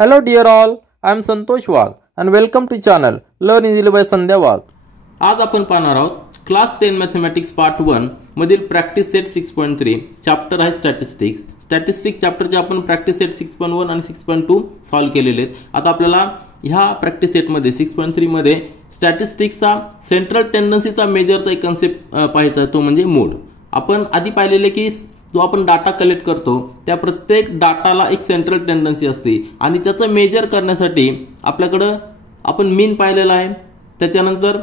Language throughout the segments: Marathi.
Hello dear all, I am Santosh Wagh and welcome to channel Learn Easily by संध्या वाघ. आज आपण पाहणार आहोत क्लास 10 मॅथमॅटिक्स पार्ट 1 मधील प्रॅक्टिस सेट 6.3 चॅप्टर आहे स्टॅटिस्टिक्स. स्टॅटिस्टिक्स चॅप्टरचे आपण प्रॅक्टिस सेट 6.1 आणि 6.2 सॉल्व्ह केलेले आहेत. आता आपल्याला ह्या प्रॅक्टिस सेट मध्ये 6.3 मध्ये स्टॅटिस्टिक्सचा सेंट्रल टेंडन्सीचा मेजरचा एक कन्सेप्ट पाहायचा आहे, तो म्हणजे मोड. आपण आधी पाहिलेले की जो आपण डाटा कलेक्ट करतो त्या प्रत्येक डाटाला एक सेंट्रल टेंडन्सी असते आणि त्याचं मेजर करण्यासाठी आपल्याकडे आपण मीन पाहिलेला आहे, त्याच्यानंतर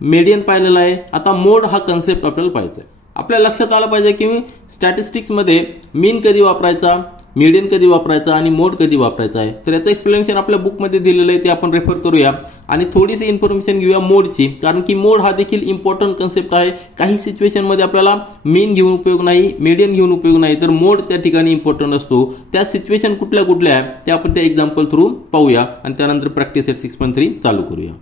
मीडियन पाहिलेला आहे. आता मोड हा कन्सेप्ट आपल्याला पाहायचा आहे. आपल्या लक्षात आलं पाहिजे की स्टॅटिस्टिक्स मध्ये मीन कधी वापरायचा, मीडियन कधी वापरायचा आणि मोड कधी वापरायचा आहे. तर याचं एक्सप्लेनेशन आपल्या बुकमध्ये दिलेलं आहे, ते आपण रेफर करूया आणि थोडीशी इन्फॉर्मेशन घेऊया मोडची, कारण की मोड हा देखील इम्पॉर्टंट कन्सेप्ट आहे. काही सिच्युएशन मध्ये आपल्याला मीन घेऊन उपयोग नाही, मीडियन घेऊन उपयोग नाही, तर मोड त्या ठिकाणी इम्पॉर्टंट असतो. त्या सिच्युएशन कुठल्या कुठल्या आहे ते आपण त्या एक्झाम्पल थ्रू पाहूया आणि त्यानंतर प्रॅक्टिस सेट 6.3 चालू करूया.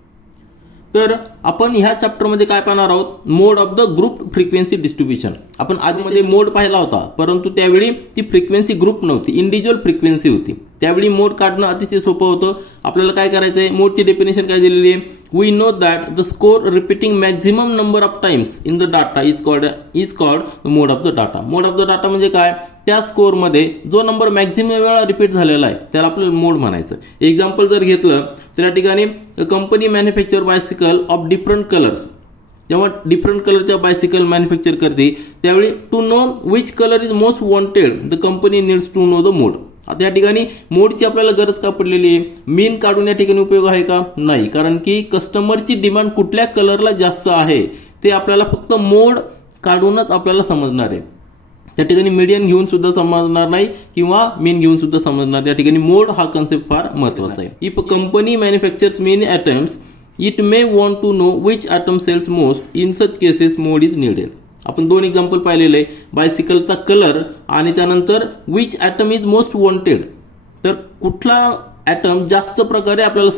तर आपण ह्या चॅप्टर मध्ये काय पाहणार आहोत, mode of the group frequency distribution. आपण आधीमध्ये मोड पाहिला होता, परंतु त्यावेळी ती फ्रिक्वेन्सी ग्रुप नव्हती, इंडिव्हिज्युअल फ्रिक्वेन्सी होती. त्यावेळी मोड काढणं अतिशय सोपं होतं. आपल्याला काय करायचंय, मोडची डेफिनेशन काय दिलेली आहे, we know that the score repeating maximum number of times in the data is called mode of the data. Mode of the data म्हणजे काय, त्या स्कोर मध्ये जो नंबर मॅक्झिमम वेळा रिपीट झालेला आहे त्याला आपल्याला मोड म्हणायचं. एक्झाम्पल जर घेतलं तर या ठिकाणी company manufacture bicycle of different colours. जेव्हा डिफरंट कलरच्या बायसिकल मॅन्युफॅक्चर करते त्यावेळी to know which colour is most wanted the company needs to know the mode. आता या ठिकाणी मोडची आपल्याला गरज का पडलेली आहे, मीन काढून या ठिकाणी उपयोग आहे का, नाही, कारण की कस्टमरची डिमांड कुठल्या कलरला जास्त आहे ते आपल्याला फक्त मोड काढूनच आपल्याला समजणार आहे. त्या ठिकाणी मीडियन घेऊन सुद्धा समजणार नाही किंवा मीन घेऊन सुद्धा समजणार. त्या ठिकाणी मोड हा कन्सेप्ट फार महत्वाचा आहे. If company manufactures many items it may want to know which item sells most, in such cases mode is needed. आपण दोन एक्झाम्पल पाहिलेले, बायसिकलचा कलर आणि त्यानंतर which item is most wanted. तर कुठला ॲटम जास्त प्रकारे आपल्याला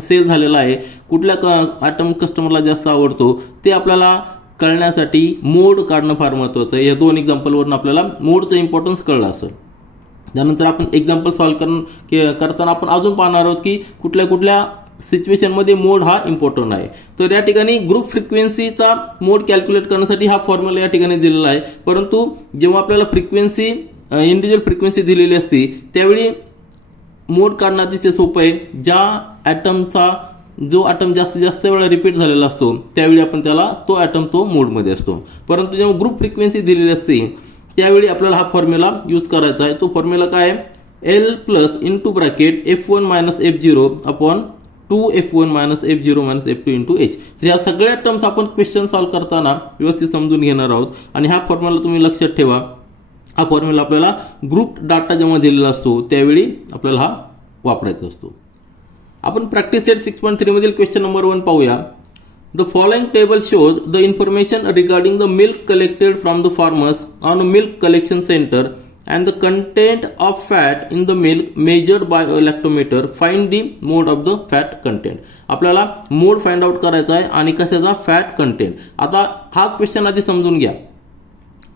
सेल झालेला आहे, कुठल्या ॲटम कस्टमरला जास्त आवडतो ते आपल्याला कळण्यासाठी मोड काढणं फार महत्वाचं आहे. या दोन एक्झाम्पलवरून आपल्याला मोडचं इम्पॉर्टन्स कळलं असेल. त्यानंतर आपण एक्झाम्पल सॉल्व्ह करताना आपण अजून पाहणार आहोत की कुठल्या कुठल्या सिच्युएशन मध्ये मोड हा इम्पॉर्टंट आहे. तर या ठिकाणी ग्रुप फ्रिक्वेन्सीचा मोड कॅल्क्युलेट करण्यासाठी हा फॉर्म्युला या ठिकाणी दिलेला आहे, परंतु जेव्हा आपल्याला फ्रिक्वेन्सी इंडिव्हिज्युअल फ्रिक्वेन्सी दिलेली असते त्यावेळी मोड काढणं अतिशय सोपं आहे. ज्या ॲटमचा जो ॲटम जास्तीत जास्त वेळा रिपीट झालेला असतो त्यावेळी आपण त्याला तो ॲटम तो मोडमध्ये असतो. परंतु जेव्हा ग्रुप फ्रिक्वेन्सी दिलेली असते त्यावेळी आपल्याला हा फॉर्म्युला यूज करायचा आहे. तो फॉर्म्युला काय आहे, L plus into bracket F1 minus F0 upon 2F1 minus F0 minus F2 into H. तर या सगळ्या टर्म्स आपण क्वेश्चन सॉल्व्ह करताना व्यवस्थित समजून घेणार आहोत आणि हा फॉर्म्युला तुम्ही लक्षात ठेवा. हा फॉर्म्युला आपल्याला ग्रुप डाटा जेव्हा दिलेला असतो त्यावेळी आपल्याला हा वापरायचा असतो. आपण प्रॅक्टिस सेट 6.3 मधील क्वेश्चन नंबर 1 पाहूया. The following table shows the information regarding the milk collected from the farmers on a milk collection centre and the content of fat in the milk measured by a lactometer. Find the mode of the fat content. आपल्याला मोड फाइंड आउट करायचा आहे आणि कशाचा, फॅट कंटेंट. आता हा क्वेश्चन आधी समजून घ्या.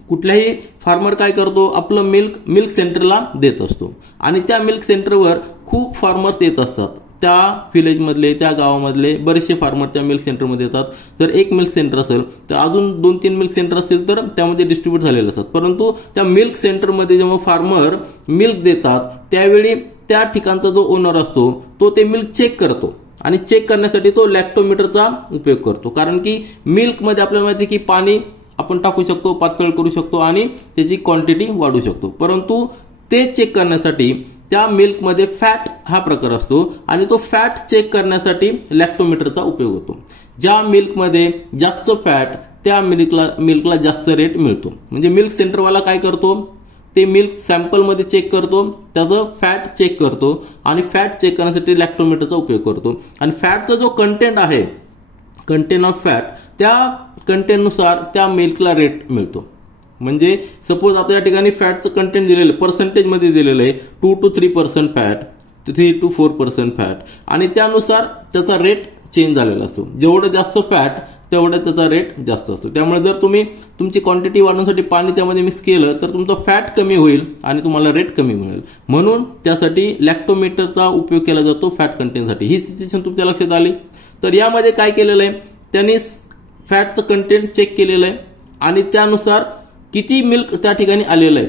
कुठल्याही फार्मर काय करतो, आपलं मिल्क सेंटरला देत असतो आणि त्या मिल्क सेंटरवर खूप फार्मर्स येत असतात. त्या विलेज मधले, त्या गावामधले बरेचसे फार्मर त्या मिल्क सेंटरमध्ये येतात. जर एक मिल्क सेंटर असेल तर अजून 2-3 मिल्क सेंटर असतील तर त्यामध्ये डिस्ट्रीब्यूट झालेले असतात. परंतु त्या मिल्क सेंटरमध्ये जेव्हा फार्मर मिल्क देतात त्यावेळी त्या ठिकाणचा जो ओनर असतो तो ते मिल्क चेक करतो आणि चेक करण्यासाठी तो लॅक्टोमीटरचा उपयोग करतो. कारण की मिल्कमध्ये आपल्याला माहिती आहे की पाणी आपण टाकू शकतो, पातळ करू शकतो आणि त्याची क्वांटिटी वाढू शकतो. परंतु ते चेक करण्यासाठी त्या मिल्कमध्ये फॅट हा प्रकार असतो आणि तो फॅट चेक करण्यासाठी लॅक्टोमीटरचा उपयोग होतो. ज्या मिल्कमध्ये जास्त फॅट त्या मिल्कला जास्त रेट मिळतो. म्हणजे मिल्क सेंटरवाला काय करतो, ते मिल्क सॅम्पलमध्ये चेक करतो, त्याचं फॅट चेक करतो आणि फॅट चेक करण्यासाठी लॅक्टोमीटरचा उपयोग करतो. आणि फॅटचा जो कंटेंट आहे, कंटेंट ऑफ फॅट, त्या कंटेंटनुसार त्या मिल्कला रेट मिळतो. म्हणजे सपोज आता या ठिकाणी फॅटचं कंटेंट दिलेलं पर्सेंटेज मध्ये दिलेलं आहे 2 to 3% फॅट, 3 to 4% फॅट आणि त्यानुसार त्याचा रेट चेंज झालेला असतो. जेवढं जास्त फॅट तेवढा त्याचा रेट जास्त असतो. त्यामुळे जर तुम्ही तुमची क्वांटिटी वाढवण्यासाठी पाणी त्यामध्ये मिक्स केलं तर तुमचं फॅट कमी होईल आणि तुम्हाला रेट कमी मिळेल. म्हणून त्यासाठी लॅक्टोमीटरचा उपयोग केला जातो फॅट कंटेंटसाठी. ही सिच्युएशन तुमच्या लक्षात आली. तर यामध्ये काय केलेलं आहे, त्यांनी फॅटचं कंटेंट चेक केलेलं आहे आणि त्यानुसार किती मिल्क त्या ठिकाणी आलेलं आहे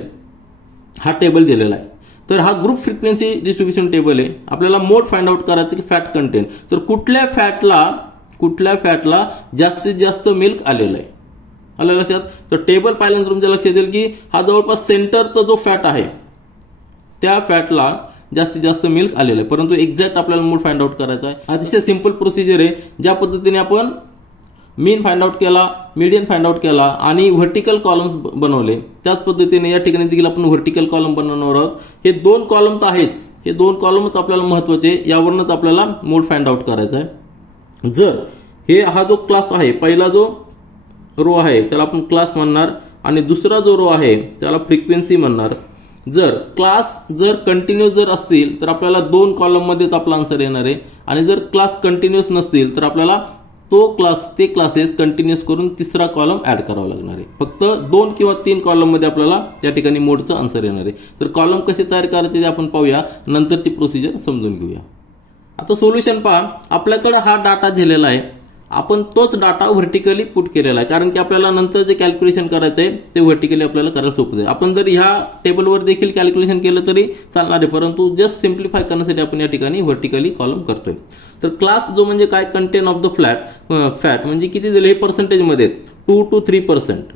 हा टेबल दिलेला आहे. तर हा ग्रुप फ्रिक्वेन्सी डिस्ट्रीब्युशन टेबल आहे. आपल्याला मोड फाइंड आउट करायचं की फॅट कंटेंट, तर कुठल्या फॅटला जास्तीत जास्त मिल्क आलेलं आहे. आलं लक्षात. तर टेबल पाहिल्यानंतर तुमच्या लक्षात येईल की हा जवळपास सेंटरचा जो फॅट आहे त्या फॅटला जास्तीत जास्त मिल्क आलेलं आहे. परंतु एक्झॅक्ट आपल्याला मोड फाइंड आउट करायचा आहे. अतिशय सिंपल प्रोसिजर आहे. ज्या पद्धतीने आपण मीन फाइंड आउट केला, मीडियन फाइंड आउट केला आणि व्हर्टिकल कॉलम्स बनवले, त्याच पद्धतीने या ठिकाणी देखील आपण व्हर्टिकल कॉलम बनवणार आहोत. हे 2 कॉलम तर आहेच, हे 2 कॉलमच आपल्याला महत्वाचे, यावरूनच आपल्याला मोड फाइंड आउट करायचा आहे. जर हा जो क्लास आहे, पहिला जो रो आहे त्याला आपण क्लास म्हणणार आणि दुसरा जो रो आहे त्याला फ्रिक्वेन्सी म्हणणार. जर क्लास कंटिन्युअस जर असतील तर आपल्याला 2 कॉलम मध्येच आपला आन्सर येणार आहे आणि जर क्लास कंटिन्युअस नसतील तर आपल्याला ते क्लासेस कंटिन्युअस करून तिसरा कॉलम ऍड करावा लागणार आहे. फक्त 2 किंवा 3 कॉलम मध्ये आपल्याला त्या ठिकाणी मोडचं आन्सर येणार आहे. तर कॉलम कसे तयार करायचे ते आपण पाहूया, नंतरची प्रोसिजर समजून घेऊया. आता सोल्युशन पहा. आपल्याकडे हा डाटा दिलेला आहे, आपण तोच डाटा व्हर्टिकली पुट केलेला आहे, कारण की आपल्याला नंतर जे कॅल्क्युलेशन करायचं आहे ते व्हर्टिकली आपल्याला करायला सोपं आहे. आपण जर ह्या टेबलवर देखील कॅल्क्युलेशन केलं तरी चालणार आहे, परंतु जस्ट सिम्प्लिफाय करण्यासाठी आपण या ठिकाणी व्हर्टिकली कॉलम करतोय. तर क्लास जो म्हणजे काय, कंटेंट ऑफ द फॅट म्हणजे किती दिले हे पर्सेंटेजमध्ये 2 to 3%,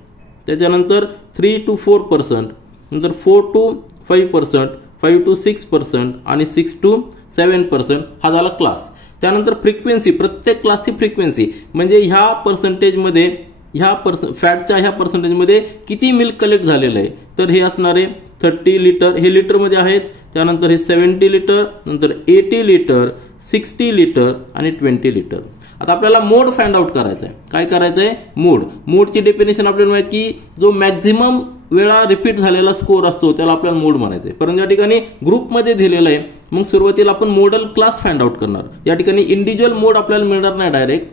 त्याच्यानंतर 3 to 4%, नंतर 4 to 5%, 5 to 6% आणि 6 to 7% हा झाला क्लास. त्यानंतर फ्रिक्वेन्सी, प्रत्येक क्लासची फ्रिक्वेन्सी म्हणजे ह्या पर्सेंटेजमध्ये फॅटच्या ह्या पर्सेंटेजमध्ये किती मिल्क कलेक्ट झालेलं आहे. तर हे असणार आहे 30 लिटर, हे लिटरमध्ये आहेत. त्यानंतर हे 70 लिटर, नंतर 80 लिटर, 60 लिटर आणि 20 लिटर. आता आपल्याला मोड फाइंड आउट करायचा आहे. काय करायचं आहे, मोडची डेफिनेशन आपल्याला माहिती की जो मॅक्झिमम वेळा रिपीट झालेला स्कोर असतो त्याला आपल्याला मोड म्हणायचं आहे. परंतु या ठिकाणी ग्रुपमध्ये दिलेलं आहे, मग सुरुवातीला आपण मॉडेल क्लास फाइंड आउट करणार. या ठिकाणी इंडिव्हिज्युअल मोड आपल्याला मिळणार नाही डायरेक्ट,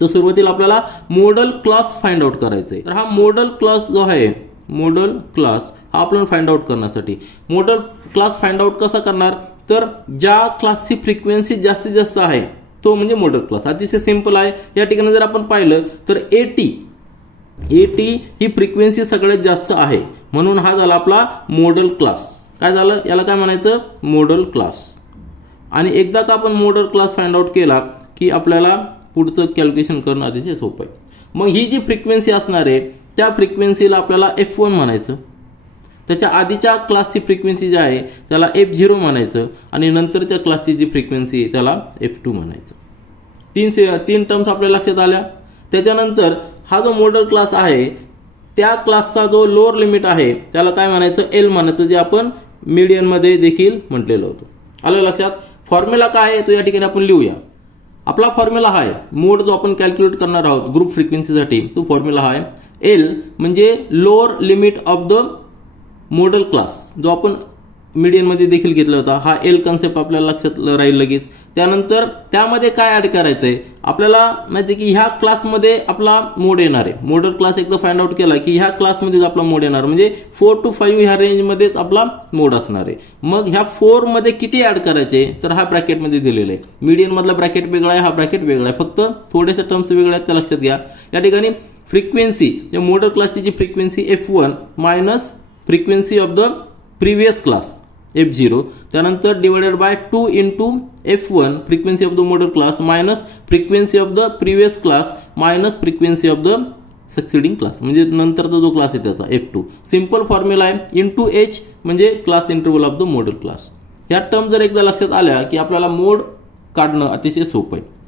तर सुरुवातीला आपल्याला मॉडेल क्लास फाइंड आउट करायचं आहे. तर हा मॉडेल क्लास जो आहे, मॉडेल क्लास हा आपल्याला फाइंड आउट करण्यासाठी मॉडेल क्लास फाइंड आउट कसा करणार, तर ज्या क्लासची फ्रिक्वेन्सी जास्तीत जास्त आहे तो म्हणजे मॉडेल क्लास. अतिशय सिंपल आहे. या ठिकाणी जर आपण पाहिलं तर 80 ही फ्रिक्वेन्सी सगळ्यात जास्त आहे, म्हणून हा झाला आपला मॉडेल क्लास. काय झालं, याला काय म्हणायचं, मॉडेल क्लास. आणि एकदा का आपण मॉडेल क्लास फाइंड आउट केला की आपल्याला पुढचं कॅल्क्युलेशन करणं अतिशय सोपं आहे. मग ही जी फ्रिक्वेन्सी असणार आहे त्या फ्रिक्वेन्सीला आपल्याला F1 म्हणायचं, त्याच्या आधीच्या क्लासची फ्रिक्वेन्सी जी आहे त्याला F0 म्हणायचं आणि नंतरच्या क्लासची जी फ्रिक्वेन्सी आहे त्याला F2 म्हणायचं. तीन टर्म्स आपल्या लक्षात आल्या. त्याच्यानंतर हा जो मॉडेल क्लास आहे त्या क्लासचा जो लोअर लिमिट आहे त्याला काय म्हणायचं, L म्हणायचं, जे आपण मीडियन मध्ये देखील म्हटलेलं होतं. आलं लक्षात. फॉर्म्युला काय आहे तो या ठिकाणी आपण लिहूया. आपला फॉर्म्युला हा आहे, मोड जो आपण कॅल्क्युलेट करणार आहोत ग्रुप फ्रिक्वेन्सीसाठी, तो फॉर्म्युला हा आहे. L म्हणजे lower limit of the model class, जो आपण मीडियन मध्ये देखील घेतला होता. हा L कन्सेप्ट आपल्याला लक्षात राहील लगेच. त्यानंतर त्यामध्ये काय ऍड करायचंय, आपल्याला माहिती की ह्या क्लासमध्ये आपला मोड येणार आहे. मॉडेल क्लास एकदा फाइंड आउट केला की ह्या क्लासमध्येच आपला मोड येणार, म्हणजे 4 to 5 ह्या रेंजमध्येच आपला मोड असणार आहे. मग ह्या 4 मध्ये किती ऍड करायचे, तर हा ब्रॅकेटमध्ये दिलेला आहे. मीडियन मधला ब्रॅकेट वेगळा आहे, हा ब्रॅकेट वेगळा आहे, फक्त थोडेसे टर्म्स वेगळे आहेत, त्या लक्षात घ्या. या ठिकाणी फ्रिक्वेन्सी, या मॉडेल क्लासची जी frequency F1 minus frequency of the previous class F0, त्यानंतर divided by 2 into F1 frequency of the model class minus frequency of the previous class minus frequency of the succeeding class, म्हणजे नंतरचा जो क्लास आहे त्याचा F2. सिंपल फॉर्म्युला आहे. इंटू H म्हणजे class interval of the model class. ह्या टर्म जर एकदा लक्षात आल्या की आपल्याला मोड काढणं अतिशय सोपं आहे.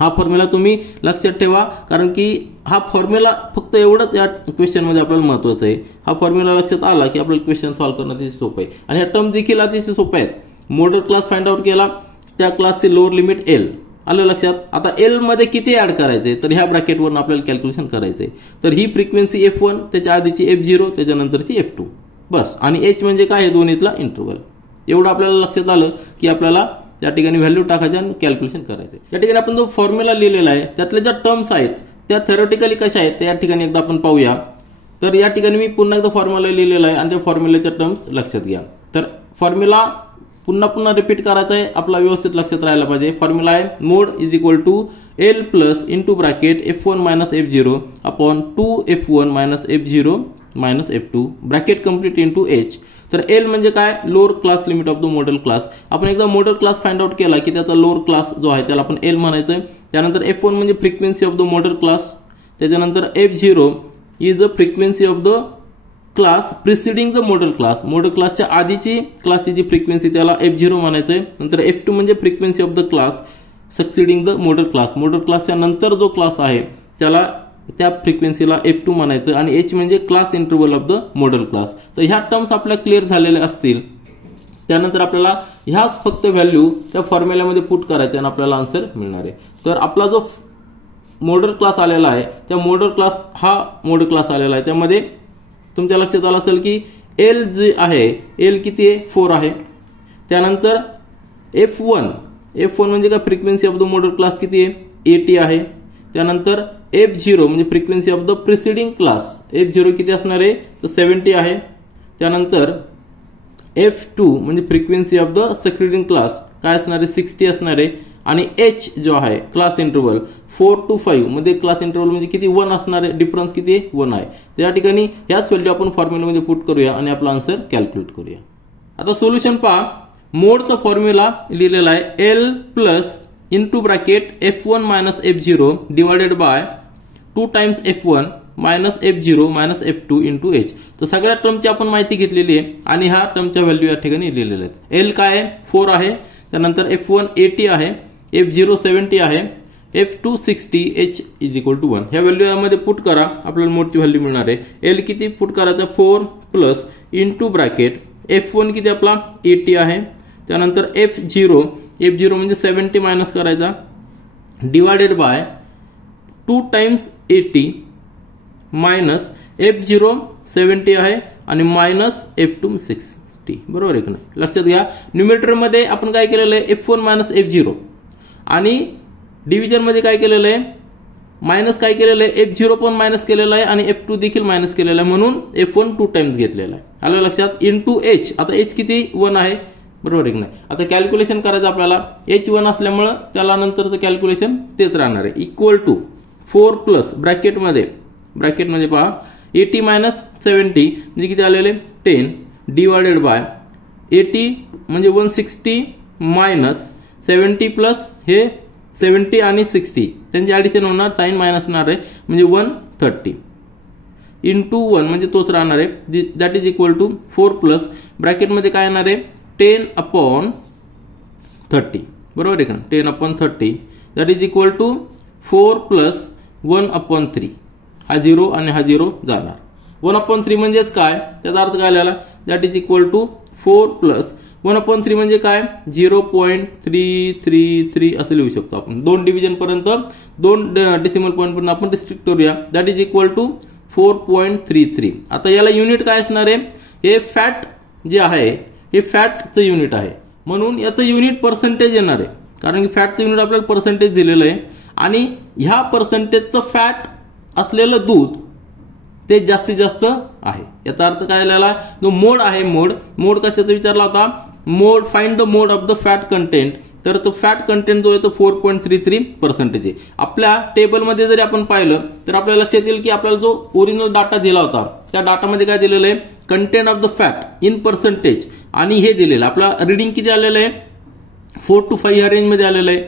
हा फॉर्म्युला तुम्ही लक्षात ठेवा, कारण की हा फॉर्म्युला फक्त एवढंच या क्वेश्चनमध्ये आपल्याला महत्वाचं आहे. हा फॉर्म्युला लक्षात आला की आपल्याला क्वेश्चन सॉल्व्ह करणं अतिशय सोपं आहे. आणि ह्या टर्म देखील अतिशय सोप्या आहेत. मॉडेल क्लास फाइंड आउट केला, त्या क्लासचे लोअर लिमिट L आलं लक्षात. आता L मध्ये किती ऍड करायचे, तर ह्या ब्रॅकेटवरून आपल्याला कॅल्क्युलेशन करायचंय. तर ही फ्रिक्वेन्सी F1, त्याच्या आधीची F0, त्याच्यानंतरची F2 बस. आणि H म्हणजे काय, हे दोन्हीतला इंटरव्हल. एवढं आपल्याला लक्षात आलं की आपल्याला त्या ठिकाणी व्हॅल्यू टाकायच्या आणि कॅल्क्युलेशन करायचं. या ठिकाणी आपण जो फॉर्म्युला लिहिलेला आहे त्यातल्या ज्या टर्म्स आहेत त्या थेरोटिकली कशा आहेत त्या ठिकाणी एकदा आपण पाहूया. तर या ठिकाणी मी पुन्हा एकदा फॉर्म्युला लिहिलेला आहे आणि त्या फॉर्म्युल्याच्या टर्म्स लक्षात घ्या. तर फॉर्म्युला पुन्हा रिपीट करायचा आहे, आपला व्यवस्थित लक्षात राहायला पाहिजे. फॉर्म्युला आहे mode is equal to L plus into bracket F1 minus F0 upon 2F1 minus F0 minus F2 bracket complete into H. तर एल म्हणजे काय, lower class limit of the model class. आपण एकदा मॉडेल क्लास फाइंड आउट केला की त्याचा लोअर क्लास जो आहे त्याला आपण एल म्हणायचं. त्यानंतर F1 म्हणजे frequency of the model class. त्याच्यानंतर F0 is the frequency of the class preceding the model class. Model क्लासच्या आधीची क्लासची जी फ्रिक्वेन्सी त्याला F0 म्हणायचंय. नंतर F2 म्हणजे frequency of the class succeeding the model class. Model क्लासच्या नंतर जो क्लास आहे त्याला त्या फ्रिक्वेन्सीला F2 म्हणायचं. आणि H म्हणजे class interval of the model class. तर ह्या टर्म्स आपल्या क्लिअर झालेल्या असतील. त्यानंतर आपल्याला ह्याच फक्त व्हॅल्यू त्या फॉर्म्युल्यामध्ये पुट करायचे आणि आपल्याला आन्सर मिळणार आहे. तर आपला जो मॉडेल क्लास आलेला आहे त्या मॉडेल क्लास हा मॉडेल क्लास आलेला आहे. त्यामध्ये तुमच्या लक्षात आलं असेल की एल जे आहे एल किती आहे 4 आहे. त्यानंतर F1 म्हणजे काय frequency of the model class किती आहे 80 आहे. त्यानंतर F0 म्हणजे frequency of the preceding class F0 किती असणार आहे तर 70 आहे. त्यानंतर F2 म्हणजे frequency of the succeeding class काय असणार आहे 60 असणार आहे. आणि H जो आहे क्लास इंटरव्हल 4 to 5 मध्ये क्लास इंटरव्हल म्हणजे किती 1 असणार आहे. डिफरन्स किती आहे 1 आहे. त्या ठिकाणी ह्याच व्हॅल्यू आपण फॉर्म्युलामध्ये पुट करूया आणि आपला आन्सर कॅल्क्युलेट करूया. आता सोल्युशन पहा. मोडचा फॉर्म्युला लिहिलेला आहे L plus into bracket F1 minus F0 divided by 2 times F1 minus F0 minus F2 into H. तर सगळ्या टर्मची आपण माहिती घेतलेली आहे आणि ह्या टर्मच्या व्हॅल्यू या ठिकाणी लिहिलेल्या आहेत. एल काय आहे 4 आहे. त्यानंतर F1 80 आहे. F0 70 आहे. F2 60 H is equal to 1. ह्या व्हॅल्यू यामध्ये पुट करा आपल्याला मोडची व्हॅल्यू मिळणार आहे. एल किती पुट करायचा 4 प्लस इंटू ब्रॅकेट F1 किती आपला 80 आहे. त्यानंतर F0 म्हणजे 70 मायनस करायचा divided by 2 times 80 minus F0 70 आहे आणि मायनस F2 60. बरोबर आहे का नाही. लक्षात घ्या न्यूमरेटर मध्ये आपण काय केलेलं आहे F1 मायनस F0 आणि डिव्हिजन मध्ये काय केलेलं आहे मायनस काय केलेलं आहे F0 पण मायनस केलेला आहे आणि F2 देखील मायनस केलेला आहे म्हणून F1 2 टाइम्स घेतलेला आहे. आलं लक्षात. Into H. आता H किती 1 आहे. बरोबर आहे की नाही. आता कॅल्क्युलेशन करायचं आपल्याला H1 असल्यामुळे त्याला नंतरचं कॅल्क्युलेशन तेच राहणार आहे. इक्वल टू 4 प्लस ब्रॅकेटमध्ये पहा 80 मायनस 70 म्हणजे किती आलेले 10 डिवायडेड बाय 80 म्हणजे 160 मायनस 70 प्लस हे 70 आणि 60 त्यांचे ऍडिशन होणार साइन मायनस होणार आहे म्हणजे 130 इंटू 1 म्हणजे तोच राहणार आहे. That is equal to 4 plus ब्रॅकेटमध्ये काय येणार आहे 10 अपॉन 30. बरोबर आहे का 10 upon 30 that is equal to 4 plus 1 upon 3. हा 0 आणि हा 0 जाणार. 1 अपॉन 3 म्हणजेच काय त्याचा अर्थ काय आला that is equal to 4 plus 1 upon 3 म्हणजे काय 0.333 असं लिहू शकतो आपण. 2 डिव्हिजन पर्यंत 2 डेसिमल पॉईंट पर्यंत आपण रिस्ट्रिक्ट करूया. That is equal to 4.33. आता याला युनिट काय असणार आहे हे फॅट जे आहे हे फॅटचं युनिट आहे म्हणून याचं युनिट पर्सेंटेज येणार आहे कारण की फॅटचं युनिट आपल्याला पर्सेंटेज दिलेलं आहे आणि ह्या पर्सेंटेजचं फॅट असलेलं दूध ते जास्तीत जास्त आहे. याचा अर्थ काय झाला जो मोड आहे मोड कशाचा विचारला होता mode find the mode of the fat content. तर तो फॅट कंटेंट जो आहे तो 4.33% आहे. आपल्या टेबलमध्ये जरी आपण पाहिलं तर आपल्याला लक्षात येईल की आपल्याला जो ओरिजिनल डाटा दिला होता त्या डाटामध्ये काय दिलेलं आहे content of the fat in percentage आणि हे दिलेलं आपला रिडिंग किती आलेलं आहे 4 to 5 ह्या रेंजमध्ये आलेलं आहे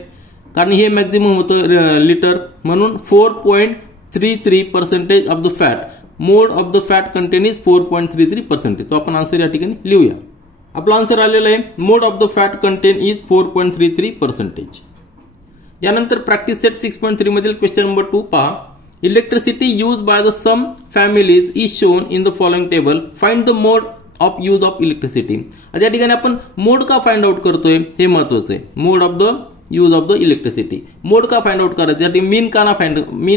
कारण हे मॅक्झिमम होतं लिटर म्हणून 4.33% of the fat mode of the fat content is 4.33%. तो आपण आन्सर या ठिकाणी लिहूया. आपला आन्सर आलेला आहे mode of the fat content is 4.33%. यानंतर प्रॅक्टिस सेट 6.3 मधील क्वेश्चन नंबर 2 पहा. Electricity use by the some families is shown in the following table. Find the mode of use of electricity. या ठिकाणी आपण मोड का फाइंड आउट करतोय हे महत्वाचं आहे. Mode of the use of the electricity. Mode का फाइंड आउट करायचं यासाठी मीन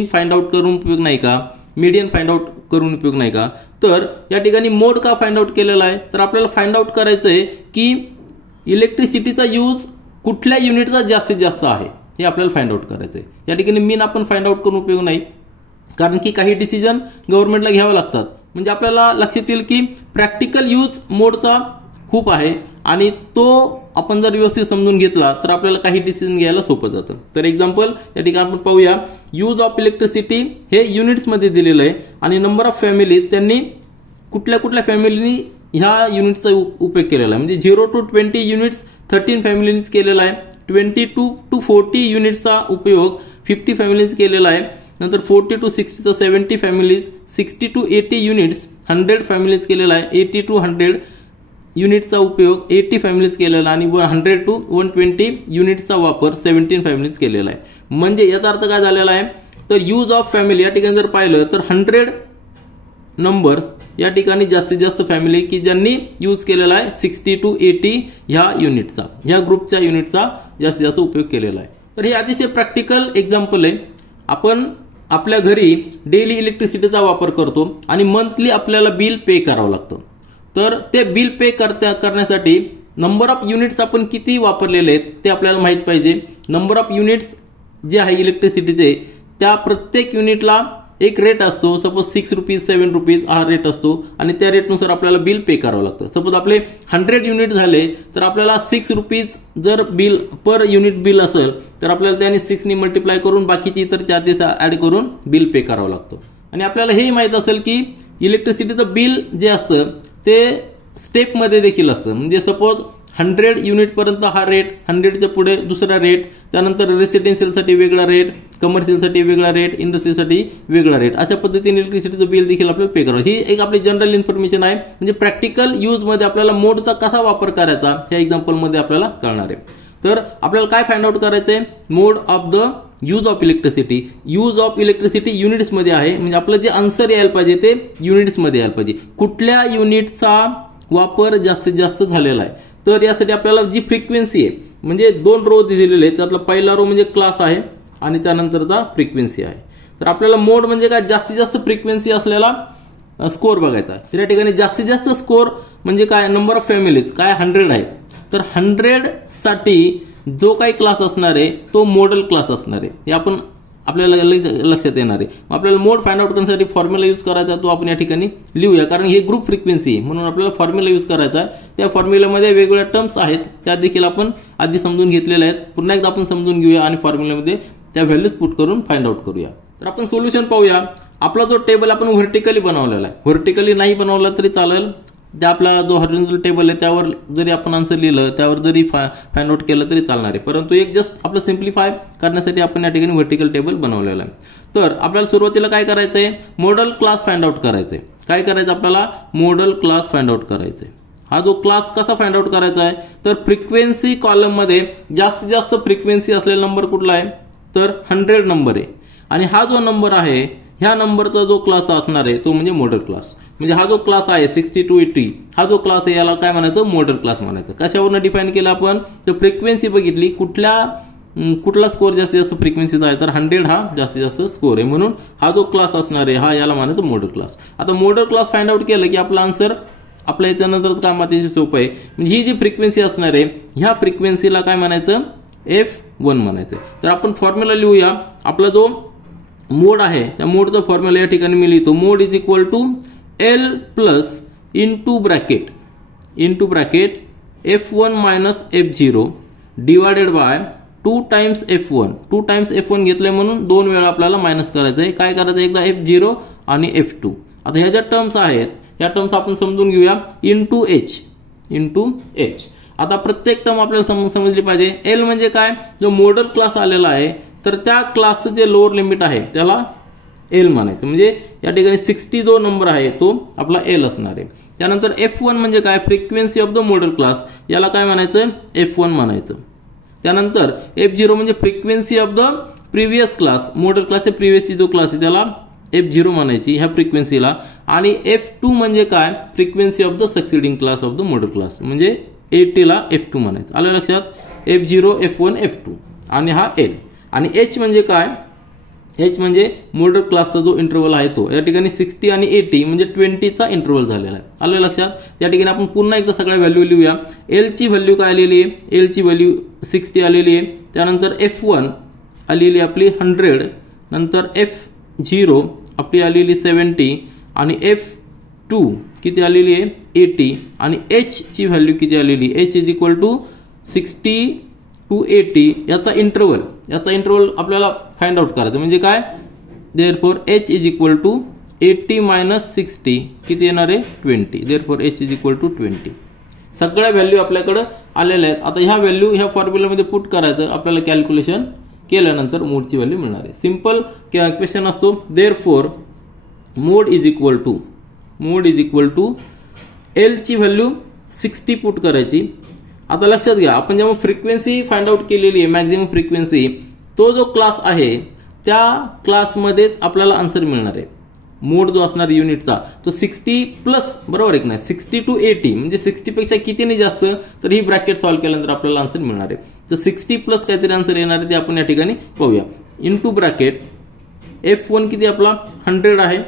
फाइंड आउट करून उपयोग नाही का मीडियन फाइंड आउट करून उपयोग नाही का. तर या ठिकाणी मोड का फाइंड आउट केलेला आहे तर आपल्याला फाइंड आउट करायचं आहे की इलेक्ट्रिसिटीचा यूज कुठल्या युनिटचा जास्तीत जास्त आहे हे आपल्याला फाइंड आउट करायचं आहे. या ठिकाणी मीन आपण फाइंड आउट करून उपयोग नाही कारण की काही डिसिजन गव्हर्नमेंटला घ्यावे लागतात. म्हणजे आपल्याला लक्षात येईल की प्रॅक्टिकल यूज मोडचा खूप आहे आणि तो आपण जर व्यवस्थित समजून घेतला तर आपल्याला काही डिसिजन घ्यायला सोपं जातं. तर एक्झाम्पल या ठिकाणी आपण पाहूया. यूज ऑफ इलेक्ट्रिसिटी हे युनिट्स मध्ये दिलेलं आहे आणि नंबर ऑफ फॅमिलीज त्यांनी कुठल्या कुठल्या फॅमिलीनी ह्या युनिटचा उपयोग केलेला आहे. म्हणजे 0 to 20 युनिट्स 13 फॅमिलीज केलेला आहे. 22 to 40 युनिट्सचा उपयोग 50 फॅमिलीज केलेला आहे. नंतर 40 to 60 चा 70 फॅमिलीज, 60 to 80 युनिट्स 100 फॅमिलीज केलेला आहे. 80 to 100 युनिट्सचा उपयोग 80 फॅमिलीज केलेला आणि 100 to 120 युनिट्सचा वापर 17 फॅमिलीज केलेला आहे. म्हणजे याचा अर्थ काय झालेला आहे, तर यूज ऑफ फॅमिली या ठिकाणी जर पाहिलं तर 100 नंबर्स या ठिकाणी जास्तीत जास्त फॅमिली की ज्यांनी यूज केलेला आहे 60 to 80 ह्या युनिटचा, ह्या ग्रुपच्या युनिटचा जास्तीत जास्त उपयोग केलेला आहे. तर हे अतिशय प्रॅक्टिकल एक्झाम्पल आहे. आपण आपल्या घरी डेली इलेक्ट्रिसिटीचा वापर करतो आणि मंथली आपल्याला बिल पे करावं लागतं. तर ते बिल पे करण्यासाठी नंबर ऑफ युनिट्स आपण किती वापरलेले आहेत ते आपल्याला माहित पाहिजे. नंबर ऑफ युनिट्स जे आहे इलेक्ट्रिसिटीचे त्या प्रत्येक युनिटला एक रेट असतो. सपोज 6 रुपीज 7 रुपीज हा रेट असतो आणि त्या रेटनुसार आपल्याला बिल पे करावं लागतं. सपोज आपले 100 युनिट झाले तर आपल्याला 6 रुपीज जर बिल पर युनिट बिल असेल तर आपल्याला त्याने 6 ने मल्टिप्लाय करून बाकीची इतर चार्जेस ऍड करून बिल पे करावं लागतं. आणि आपल्याला हे माहित असेल की इलेक्ट्रिसिटीचं बिल जे असतं ते स्टेप मध्ये देखील असतं. म्हणजे सपोज 100 युनिट पर्यंत हा रेट, 100च्या पुढे दुसरा रेट, त्यानंतर रेसिडेन्शियलसाठी वेगळा रेट, कमर्शियलसाठी वेगळा रेट, इंडस्ट्रीसाठी वेगळा रेट, अशा पद्धतीने इलेक्ट्रिसिटीचं बिल देखील आपल्याला पे करावं. ही एक आपली जनरल इन्फॉर्मेशन आहे. म्हणजे प्रॅक्टिकल यूज मध्ये आपल्याला मोडचा कसा वापर करायचा ह्या एक्झाम्पल मध्ये आपल्याला कळणार आहे. तर आपल्याला काय फाइंड आउट करायचंय, mode of the use of electricity. Use of electricity units मध्ये आहे. म्हणजे आपलं जे आन्सर यायला पाहिजे ते युनिट्स मध्ये यायला पाहिजे. कुठल्या युनिटचा वापर जास्तीत जास्त झालेला आहे. तर यासाठी आपल्याला जी फ्रिक्वेन्सी आहे, म्हणजे 2 रो दिलेले आहेत, त्यातला पहिला रो म्हणजे क्लास आहे आणि त्यानंतरचा फ्रिक्वेन्सी आहे. तर आपल्याला मोड म्हणजे काय, जास्तीत जास्त फ्रिक्वेन्सी असलेला स्कोर बघायचा. तर या ठिकाणी जास्तीत जास्त स्कोर म्हणजे काय, नंबर ऑफ फॅमिलीज काय 100 आहे. तर 100 साठी जो काही क्लास असणार आहे तो मॉडेल क्लास असणार आहे. हे आपण आपल्याला लक्षात येणार आहे. आपल्याला मोड फाइंड आउट करण्यासाठी फॉर्म्युला यूज करायचा, तो आपण या ठिकाणी लिहूया. कारण हे ग्रुप फ्रिक्वेन्सी आहे म्हणून आपल्याला फॉर्म्युला यूज करायचा आहे. त्या फॉर्म्युल्यामध्ये वेगवेगळ्या टर्म्स आहेत, त्या देखील आपण आधी समजून घेतलेल्या आहेत. पुन्हा एकदा आपण समजून घेऊया आणि फॉर्म्युल्यामध्ये त्या व्हॅल्यूज पुट करून फाइंड आउट करूया. तर आपण सोल्युशन पाहूया. आपला जो टेबल आपण व्हर्टिकली बनवलेला आहे, व्हर्टिकली नाही बनवला तरी चालेल. त्या आपला जो हॉरिझॉन्टल टेबल आहे त्यावर जरी आपण आन्सर लिहिलं, त्यावर जरी फाइंड आउट केलं तरी चालणार आहे. परंतु एक जस्ट आपलं सिम्प्लिफाय करण्यासाठी आपण या ठिकाणी व्हर्टिकल टेबल बनवलेलं आहे. तर आपल्याला सुरुवातीला काय करायचंय, मॉडेल क्लास फाइंड आउट करायचंय. काय करायचं आपल्याला, मॉडेल क्लास फाइंड आउट करायचंय. हा जो क्लास कसा फाइंड आउट करायचा आहे, तर फ्रिक्वेन्सी कॉलम मध्ये जास्तीत जास्त फ्रिक्वेन्सी असलेला नंबर कुठला आहे, तर 100 नंबर आहे. आणि हा जो नंबर आहे ह्या नंबरचा जो क्लास असणार आहे तो म्हणजे मॉडेल क्लास. म्हणजे हा जो क्लास आहे 60 to 80 हा जो क्लास आहे याला काय म्हणायचं, मॉडेल क्लास म्हणायचं. कशावरून डिफाईन केलं आपण, तर फ्रिक्वेन्सी बघितली, कुठला स्कोर जास्तीत जास्त फ्रिक्वेन्सीचा आहे, तर 100 हा जास्तीत जास्त स्कोर आहे. म्हणून हा जो क्लास असणार आहे हा याला म्हणायचं मॉडेल क्लास. आता मॉडेल क्लास फाइंड आउट केलं की आपला आन्सर आपल्या याच्यानंतर काम अतिशय सोपं आहे. म्हणजे ही जी फ्रिक्वेन्सी असणार आहे ह्या फ्रिक्वेन्सीला काय म्हणायचं, F1 म्हणायचं. तर आपण फॉर्म्युला लिहूया. आपला जो मोड आहे त्या मोडचा फॉर्म्युला या ठिकाणी मी लिहितो. Mode is equal to L plus into bracket F1 minus F0 divided by 2 times F1. 2 times F1 घेतलंय म्हणून 2 वेळा आपल्याला मायनस करायचं आहे. काय करायचं, एकदा F0 आणि F2. आता ह्या ज्या टर्म्स आहेत या टर्म्स आपण समजून घेऊया. Into H. आता प्रत्येक टर्म आपल्याला समजली पाहिजे. L म्हणजे काय, जो मॉडेल क्लास आलेला आहे तर त्या क्लासचं जे लोअर लिमिट आहे त्याला L म्हणायचं. म्हणजे या ठिकाणी 60 जो नंबर आहे तो आपला L असणार आहे. त्यानंतर F1 म्हणजे काय, frequency of the model class, याला काय म्हणायचं, F1 म्हणायचं. त्यानंतर F0 म्हणजे frequency of the previous class, model क्लासचे प्रिव्हियस जो क्लास आहे त्याला F0 म्हणायची ह्या फ्रिक्वेन्सीला. आणि F2 म्हणजे काय, frequency of the succeeding class of the model class, म्हणजे 80 ला F2 म्हणायचं. आलं लक्षात, F0 F1 F2 आणि हा L. आणि H म्हणजे काय, H म्हणजे मॉडेल क्लासचा जो इंटरव्हल आहे तो या ठिकाणी 60 आणि 80 म्हणजे 20चा इंटरव्हल झालेला आहे. आलं लक्षात. या ठिकाणी आपण पुन्हा एकदा सगळ्या व्हॅल्यू लिहूया. L ची व्हॅल्यू काय आलेली आहे, L ची व्हॅल्यू 60 आलेली आहे. त्यानंतर F1 आलेली आपली 100, नंतर F0 आपली आलेली 70 आणि F2 किती आलेली आहे 80 आणि H ची व्हॅल्यू किती आलेली H is equal to 60 to 80 याचा इंटरवल आपल्याला फाइंड आउट करायचं म्हणजे काय therefore H is equal to 80 minus 60 किती येणार आहे 20 therefore H is equal to 20 सगळ्या व्हॅल्यू आपल्याकडे आलेल्या आहेत आता ह्या व्हॅल्यू ह्या फॉर्म्युलामध्ये पुट करायचं आपल्याला कॅल्क्युलेशन केल्यानंतर मोडची व्हॅल्यू मिळणार आहे सिंपल क्वेश्चन असतो therefore mode is equal to L ची व्हॅल्यू 60 पुट करायची आता लक्षात घ्या आपण जेव्हा फ्रिक्वेन्सी फाइंड आउट केलेली आहे मॅक्झिमम फ्रिक्वेन्सी तो जो क्लास आहे त्या क्लासमध्येच आपल्याला आन्सर मिळणार आहे मोड जो असणार युनिटचा तो 60 प्लस बरोबर आहे नाही 60 to 80 म्हणजे 60 पेक्षा कितीने जास्त तर ही ब्रॅकेट सॉल्व्ह केल्यानंतर आपल्याला आन्सर मिळणार आहे तर 60 प्लस काहीतरी आन्सर येणार आहे ते आपण या ठिकाणी पाहूया इनटू ब्रॅकेट F1 किती आपला 100 आहे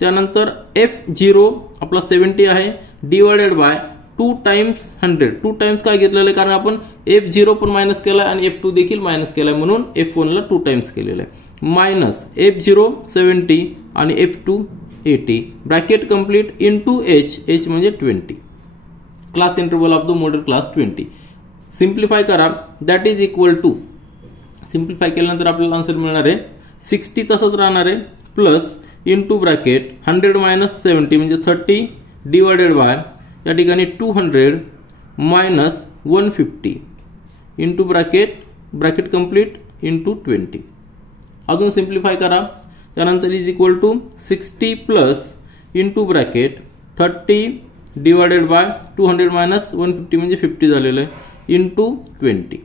त्यानंतर F0 आपला 70 आहे डिवाइडेड बाय 2 टाइम्स 100 2 टाइम्स काय घेतलेलं आहे कारण आपण F0 पण मायनस केलाय आणि F2 देखील मायनस केलाय म्हणून F1 ला 2 टाइम्स केलेलं आहे मायनस F0 70 आणि F2 80 bracket complete into H म्हणजे 20 class interval of the modal class 20 सिंप्लिफाय करा दॅट इज इक्वल टू सिंप्लिफाय केल्यानंतर आपल्याला आन्सर मिळणार आहे 60 तसंच राहणार आहे प्लस इनटू ब्रॅकेट 100 मायनस 70 म्हणजे 30 डिवाइडेड बाय या ठिकाणी 200 minus 150 into bracket complete into 20 अजून सिंप्लिफाय करा त्यानंतर is equal to 60 plus into bracket 30 divided by 200 minus 150 म्हणजे 50 झालेलं आहे इनटू 20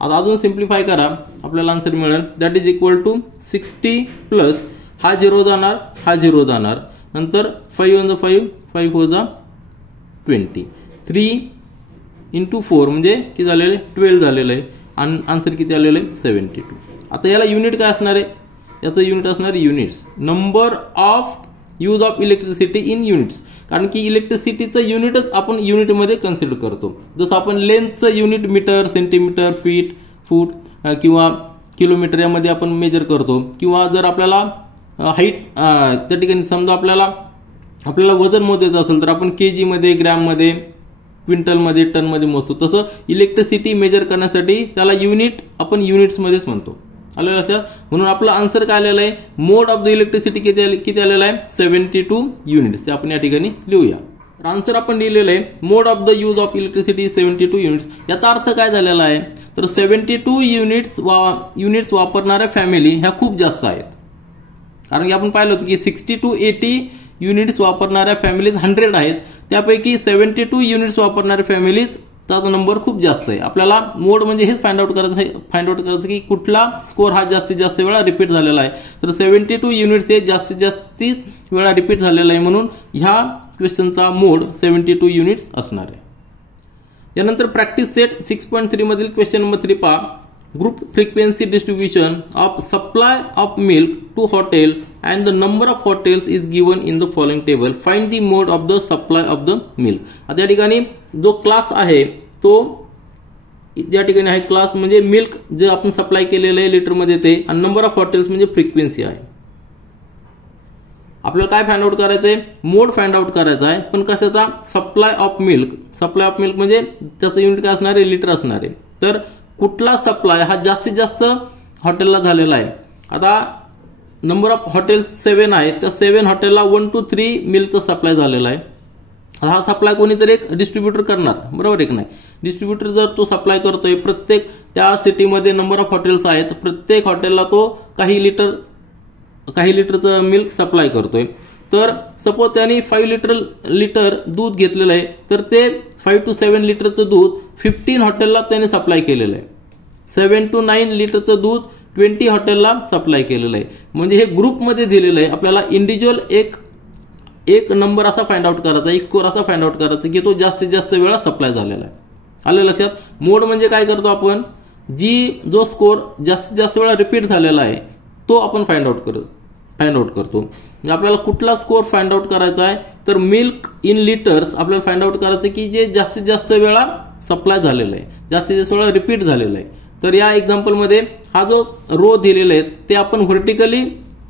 आता अजून सिंप्लिफाय करा आपल्याला आन्सर मिळेल that is equal to 60 plus हा 0 जाणार नंतर 5 on 5 होजा 20 3 into 4 म्हणजे किती झालेले 12 झालेलं आहे आणि आन्सर किती आलेलं आहे 72 आता याला युनिट काय असणार आहे याचं युनिट असणार units number of use of electricity in units कारण की इलेक्ट्रिसिटीचं युनिटच आपण युनिटमध्ये कन्सिडर करतो जसं आपण लेंथचं युनिट मीटर सेंटीमीटर फीट फूट किंवा किलोमीटर यामध्ये आपण मेजर करतो किंवा जर आपल्याला हाईट त्या ठिकाणी समजा आपल्याला वजन मोजायचं असेल तर आपण केजी मध्ये ग्रॅम मध्ये क्विंटल मध्ये टन मध्ये मोजतो तसं इलेक्ट्रिसिटी मेजर करण्यासाठी त्याला युनिट आपण युनिट्स मध्येच म्हणतो आलं लक्षात म्हणून आपला आन्सर काय आलेला आहे मोड ऑफ द इलेक्ट्रिसिटी किती आलेला आहे 72 युनिट्स ते आपण या ठिकाणी लिहूया आन्सर आपण लिहिलेलं आहे mode of the use of electricity 72 units याचा अर्थ काय झालेला आहे तर 72 युनिट्स वापरणाऱ्या फॅमिली ह्या खूप जास्त आहेत कारण की आपण पाहिलं होतं की 60 to 80 युनिट्स वापरणाऱ्या फॅमिलीज 100 आहेत त्यापैकी 72 युनिट्स वापरणाऱ्या फॅमिलीज चा नंबर खूप जास्त आहे आपल्याला मोड म्हणजे हेच फाइंड आउट करायचं की कुठला स्कोर हा जास्तीत जास्त वेळा रिपीट झालेला आहे तर 72 युनिट्स हे जास्तीत जास्त वेळा रिपीट झालेला आहे म्हणून ह्या क्वेश्चनचा मोड 72 युनिट्स असणार आहे यानंतर प्रॅक्टिस सेट 6.3 मधील क्वेश्चन नंबर 3 पहा group frequency distribution of supply of milk to hotel and the number of hotels is given in the following table find the mode of the supply of the milk आता या ठिकाणी जो क्लास आहे तो या ठिकाणी आहे क्लास म्हणजे मिल्क जे आपण सप्लाय केलेलं आहे लिटर मध्ये ते आणि नंबर ऑफ हॉटेल्स म्हणजे फ्रिक्वेन्सी आहे आपल्याला काय फाइंड आउट करायचंय मोड फाइंड आउट करायचा आहे पण कशाचा सप्लाय ऑफ मिल्क म्हणजे त्याचं युनिट काय असणार आहे लिटर असणार आहे तर कुठला सप्लाय हा जास्तीत जास्त हॉटेलला झालेला आहे आता नंबर ऑफ हॉटेल्स 7 आहेत त्या 7 हॉटेलला 1 to 3 मिल्कचा सप्लाय झालेला आहे हा सप्लाय कोणीतरी एक डिस्ट्रीब्युटर करणार बरोबर आहे नाही डिस्ट्रीब्युटर जर तो सप्लाय करतोय प्रत्येक त्या सिटीमध्ये नंबर ऑफ हॉटेल्स आहेत प्रत्येक हॉटेलला तो काही लिटरचं मिल्क सप्लाय करतोय तर सपोज त्यांनी 5 लिटर दूध घेतलेलं आहे तर ते 5 to 7 लिटरचं दूध 15 हॉटेलला त्याने सप्लाय केलेलं आहे 7 to 9 लिटरचं दूध 20 हॉटेलला सप्लाय केलेलं आहे म्हणजे हे ग्रुपमध्ये दिलेलं आहे आपल्याला इंडिव्हिज्युअल एक नंबर असा फाइंड आउट करायचा एक स्कोर असा फाइंड आउट करायचा की तो जास्तीत जास्त वेळा सप्लाय झालेला आहे आलं लक्षात मोड म्हणजे काय करतो आपण जो स्कोर जास्तीत जास्त वेळा रिपीट झालेला आहे तो आपण फाइंड आउट करतो म्हणजे आपल्याला कुठला स्कोर फाइंड आउट करायचा आहे तर मिल्क इन लिटर्स आपल्याला फाइंड आउट करायचं की जे जास्तीत जास्त वेळा सप्लाय झालेला आहे जास्तीत जास्त वेळा रिपीट झालेला आहे तर या एक्झाम्पल मध्ये हा जो रो दिलेला आहे ते आपण व्हर्टिकली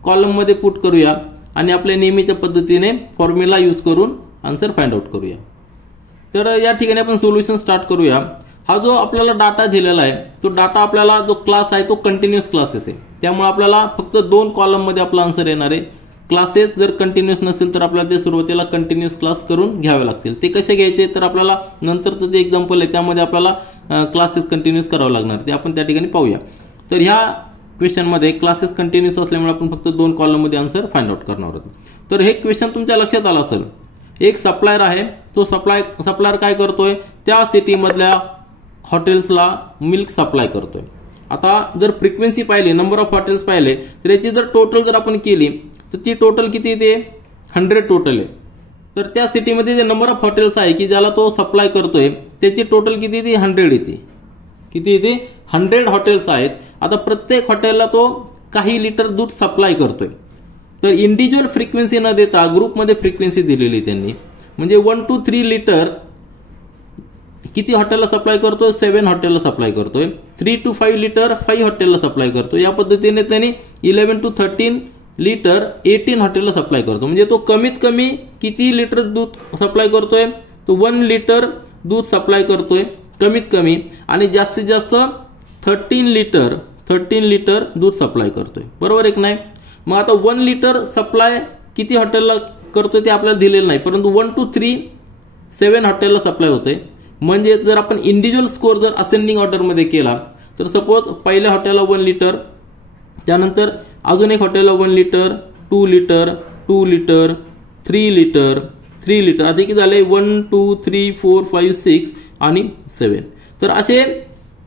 कॉलम मध्ये पुट करूया आणि आपल्या नेहमीच्या पद्धतीने फॉर्म्युला यूज करून आन्सर फाइंड आउट करूया। तर या ठिकाणी आपण सोल्युशन स्टार्ट करूया। हा जो आपल्याला डाटा दिलेला आहे तो डाटा आपल्याला जो क्लास आहे तो कंटिन्युअस क्लासेस आहे, त्यामुळे आपल्याला फक्त 2 कॉलम मध्ये आपला आन्सर येणार आहे। क्लासेस जर कंटिन्युअस नसेल तर आपल्याला ते सुरुवातीला कंटिन्युअस क्लास करून घ्यावे लागतील। ते कसे घ्यायचे तर आपल्याला नंतरचं जे एक्झाम्पल आहे त्यामध्ये आपल्याला क्लासेस कंटिन्युअस करावं लागणार, ते आपण त्या ठिकाणी पाहूया। तर ह्या क्वेश्चन मध्ये क्लासेस कंटिन्युअस असल्यामुळे आपण फक्त 2 कॉलम मध्ये आन्सर फाइंड आउट करणार आहोत। तर हे क्वेश्चन तुमच्या लक्षात आलं असेल। एक सप्लायर आहे, तो सप्लायर काय करतोय, त्या सिटी मधल्या हॉटेल्सला मिल्क सप्लाय करतोय। आता जर फ्रिक्वेन्सी पाहिली, नंबर ऑफ हॉटेल्स पाहिले तर याची जर टोटल जर आपण केली तर ती टोटल किती येते, 100 टोटल आहे। तर त्या सिटीमध्ये जे नंबर ऑफ हॉटेल्स आहे की ज्याला तो सप्लाय करतोय त्याची टोटल किती येते, 100 येते। किती येते, 100 हॉटेल्स आहेत। आता प्रत्येक हॉटेलला तो काही लिटर दूध सप्लाय करतोय। तर इंडिव्हिज्युअल फ्रिक्वेन्सी न देता ग्रुपमध्ये फ्रिक्वेन्सी दिलेली त्यांनी, म्हणजे 1 to 3 लिटर किती हॉटेलला सप्लाय करतोय, 7 हॉटेलला सप्लाय करतोय। 3 to 5 लिटर 5 हॉटेलला सप्लाय करतोय। या पद्धतीने त्यांनी 11 to 13 लिटर 18 हॉटेलला सप्लाय करतो। म्हणजे तो कमीत कमी किती लिटर दूध सप्लाय करतोय, तो 1 लिटर दूध सप्लाय करतोय कमीत कमी, आणि जास्तीत जास्त 13 लिटर दूध सप्लाय करतोय, बरोबर आहे की नाही। मग आता 1 लिटर सप्लाय किती हॉटेलला करतोय ते आपल्याला दिलेलं नाही, परंतु 1 to 3 7 हॉटेलला सप्लाय होते। म्हणजे जर आपण इंडिव्हिज्युअल स्कोर जर असेंडिंग ऑर्डर मध्ये केला तर सपोज पहिल्या हॉटेलला 1 लिटर, त्यानंतर अजून एक हॉटेलला 1 litre, 2 litre, 2 litre, 3 litre, 3 litre, आता किती झाले 1 2 3 4 5 6 आणि 7। तर असे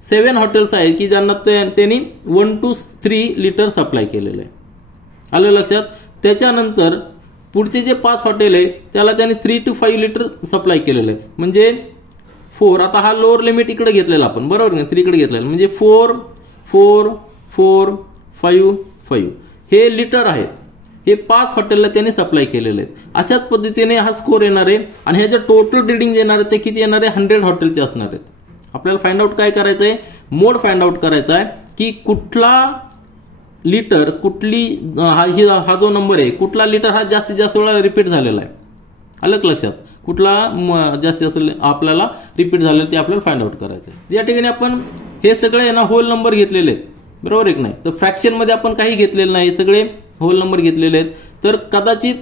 7 हॉटेल्स आहेत की ज्यांना त्यांनी 1 to 3 लिटर सप्लाय केलेलं आहे, आलं लक्षात। त्याच्यानंतर पुढचे जे 5 हॉटेल आहे त्याला त्यांनी 3 to 5 लिटर सप्लाय केलेलं आहे, म्हणजे 4। आता हा लोअर लिमिट इकडे घेतलेला आपण, बरोबर ना, 3 इकडे घेतलेला, म्हणजे 4 4 4 5 5 हे लिटर आहेत। हे 5 हॉटेलला त्यांनी सप्लाय केलेले आहेत। अशाच पद्धतीने हा स्कोर येणार आहे आणि ह्याचे टोटल रिडिंग येणार आहे ते किती येणार आहे, 100 हॉटेलचे असणार आहेत। आपल्याला फाइंड आउट काय करायचं आहे, मोड फाइंड आउट करायचा आहे की कुठला लिटर, कुठली हा जो नंबर आहे कुठला लिटर हा जास्तीत जास्त वेळा रिपीट झालेला आहे, आलं लक्षात। कुठला जास्तीत जास्त आपल्याला रिपीट झालेला ते आपल्याला फाइंड आउट करायचं आहे। या ठिकाणी आपण हे सगळे ना होल नंबर घेतलेले आहेत, बरोबर आहे की नाही। तर फ्रॅक्शन मध्ये आपण काही घेतलेलं नाही, सगळे होल नंबर घेतलेले आहेत। तर कदाचित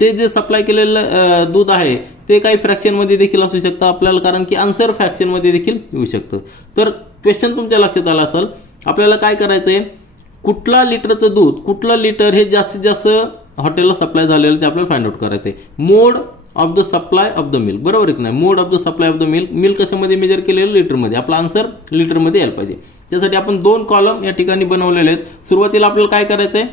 ते जे सप्लाय केलेलं दूध आहे ते काही फ्रॅक्शन मध्ये देखील असू शकतं आपल्याला, कारण की आन्सर फ्रॅक्शन मध्ये देखील येऊ शकतं। तर क्वेश्चन तुमच्या लक्षात आला असेल। आपल्याला काय करायचंय, कुठला लिटरचं दूध, कुठलं लिटर हे जास्तीत जास्त हॉटेलला सप्लाय झालेलं ते आपल्याला फाइंड आउट करायचंय। Mode of the supply of the milk, बरोबर आहे की नाही। Mode of the supply of the milk, milk कशामध्ये मेजर केलेलं, लिटरमध्ये। आपला आन्सर लिटरमध्ये यायला पाहिजे। त्यासाठी आपण 2 कॉलम या ठिकाणी बनवलेले आहेत। सुरुवातीला आपल्याला काय करायचंय,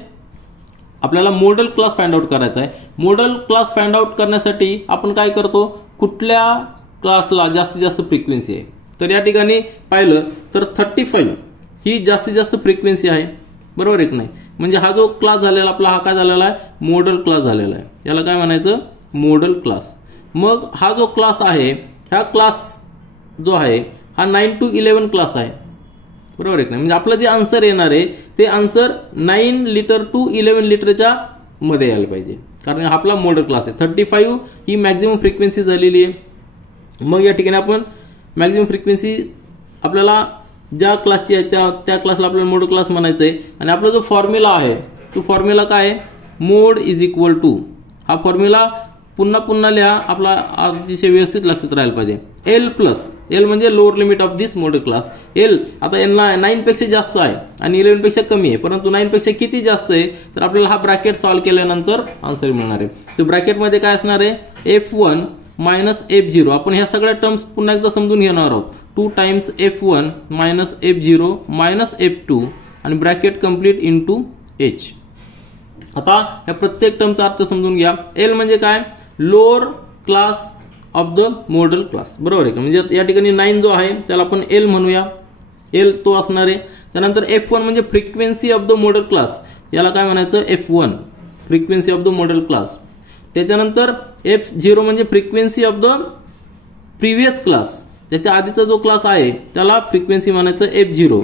आपल्याला मॉडेल क्लास फाइंड आउट करायचा आहे। मॉडेल क्लास फाइंड आउट करण्यासाठी आपण काय करतो, कुठल्या क्लासला जास्तीत जास्त फ्रिक्वेन्सी आहे। तर या ठिकाणी पाहिलं तर 35 ही जास्तीत जास्त फ्रिक्वेन्सी आहे, बरोबर आहे की नाही। म्हणजे हा जो क्लास झालेला आपला, हा काय झालेला आहे, मॉडेल क्लास झालेला आहे। याला काय म्हणायचं, मॉडेल क्लास। मग हा जो क्लास आहे, हा क्लास जो आहे हा 9 to 11 क्लास आहे, बरोबर आहे की नाही। म्हणजे आपलं जे आन्सर येणार आहे ते आन्सर 9 लिटर टू 11 लिटरच्या मध्ये यायला पाहिजे, कारण आपला मॉडेल क्लास आहे। 35 ही मॅक्झिमम फ्रिक्वेन्सी झालेली आहे। मग या ठिकाणी आपण मॅक्झिमम फ्रिक्वेन्सी आपल्याला ज्या क्लासची आहे त्या क्लासला आपल्याला मॉडेल क्लास म्हणायचं आहे। आणि आपला जो फॉर्म्युला आहे तो फॉर्म्युला काय आहे, मोड इज इक्वल टू, हा फॉर्म्युला पुन्हा पुन्हा लिहा, आपला अतिशय व्यवस्थित लक्षात राहायला पाहिजे। एल प्लस, एल म्हणजे lower limit of this model class. L आता एलला 9 पेक्षा जास्त आहे आणि 11 पेक्षा कमी आहे, परंतु 9 पेक्षा किती जास्त आहे तर आपल्याला हा ब्रॅकेट सॉल्व्ह केल्यानंतर आन्सर मिळणार आहे। तर ब्रॅकेटमध्ये काय असणार आहे, F1 मायनस F0। आपण ह्या सगळ्या टर्म्स पुन्हा एकदा समजून घेणार आहोत। 2 times F1 minus F0 minus F2 आणि ब्रॅकेट कंप्लीट इनटू H। आता ह्या प्रत्येक टर्मचा अर्थ समजून घ्या। एल म्हणजे काय, lower class of the model class, बरोबर आहे का। म्हणजे या ठिकाणी 9 जो आहे त्याला आपण एल म्हणूया, एल तो असणार आहे। त्यानंतर F1 म्हणजे frequency of the model class, याला काय म्हणायचं, F1 frequency of the model class. त्याच्यानंतर F0 म्हणजे frequency of the previous class, त्याच्या आधीचा जो क्लास आहे त्याला फ्रिक्वेन्सी म्हणायचं F0।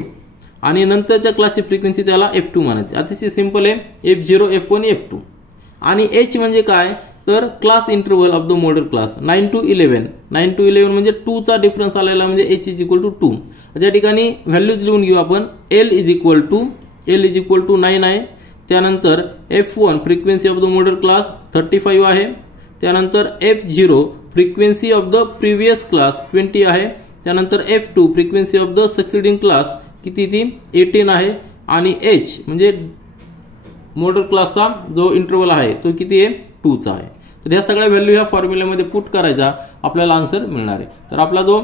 आणि नंतरच्या क्लासची फ्रिक्वेन्सी त्याला F2 म्हणायची. अतिशय सिंपल आहे, F0 F1 F2. आणि H म्हणजे काय तर class interval of the modal class 9 to 11. 9 to 11 म्हणजे 2 चा डिफरन्स आलेला म्हणजे H इज इक्वल टू 2. त्या ठिकाणी व्हॅल्यूज लिहून घेऊ आपण. L इज इक्वल टू 9 आहे. त्यानंतर F1 frequency of the modal class 35 आहे. त्यानंतर F0 frequency of the previous class 20 आहे. त्यानंतर F2 frequency of the succeeding class किती ती 18 आहे. आणि H म्हणजे मॉडल क्लासचा जो इंटरवल आहे तो किती आहे 2 चा आहे. तर या सगळ्या व्हॅल्यू ह्या फॉर्म्युल्यामध्ये पुट करायचा आपल्याला आन्सर मिळणार आहे. तर आपला जो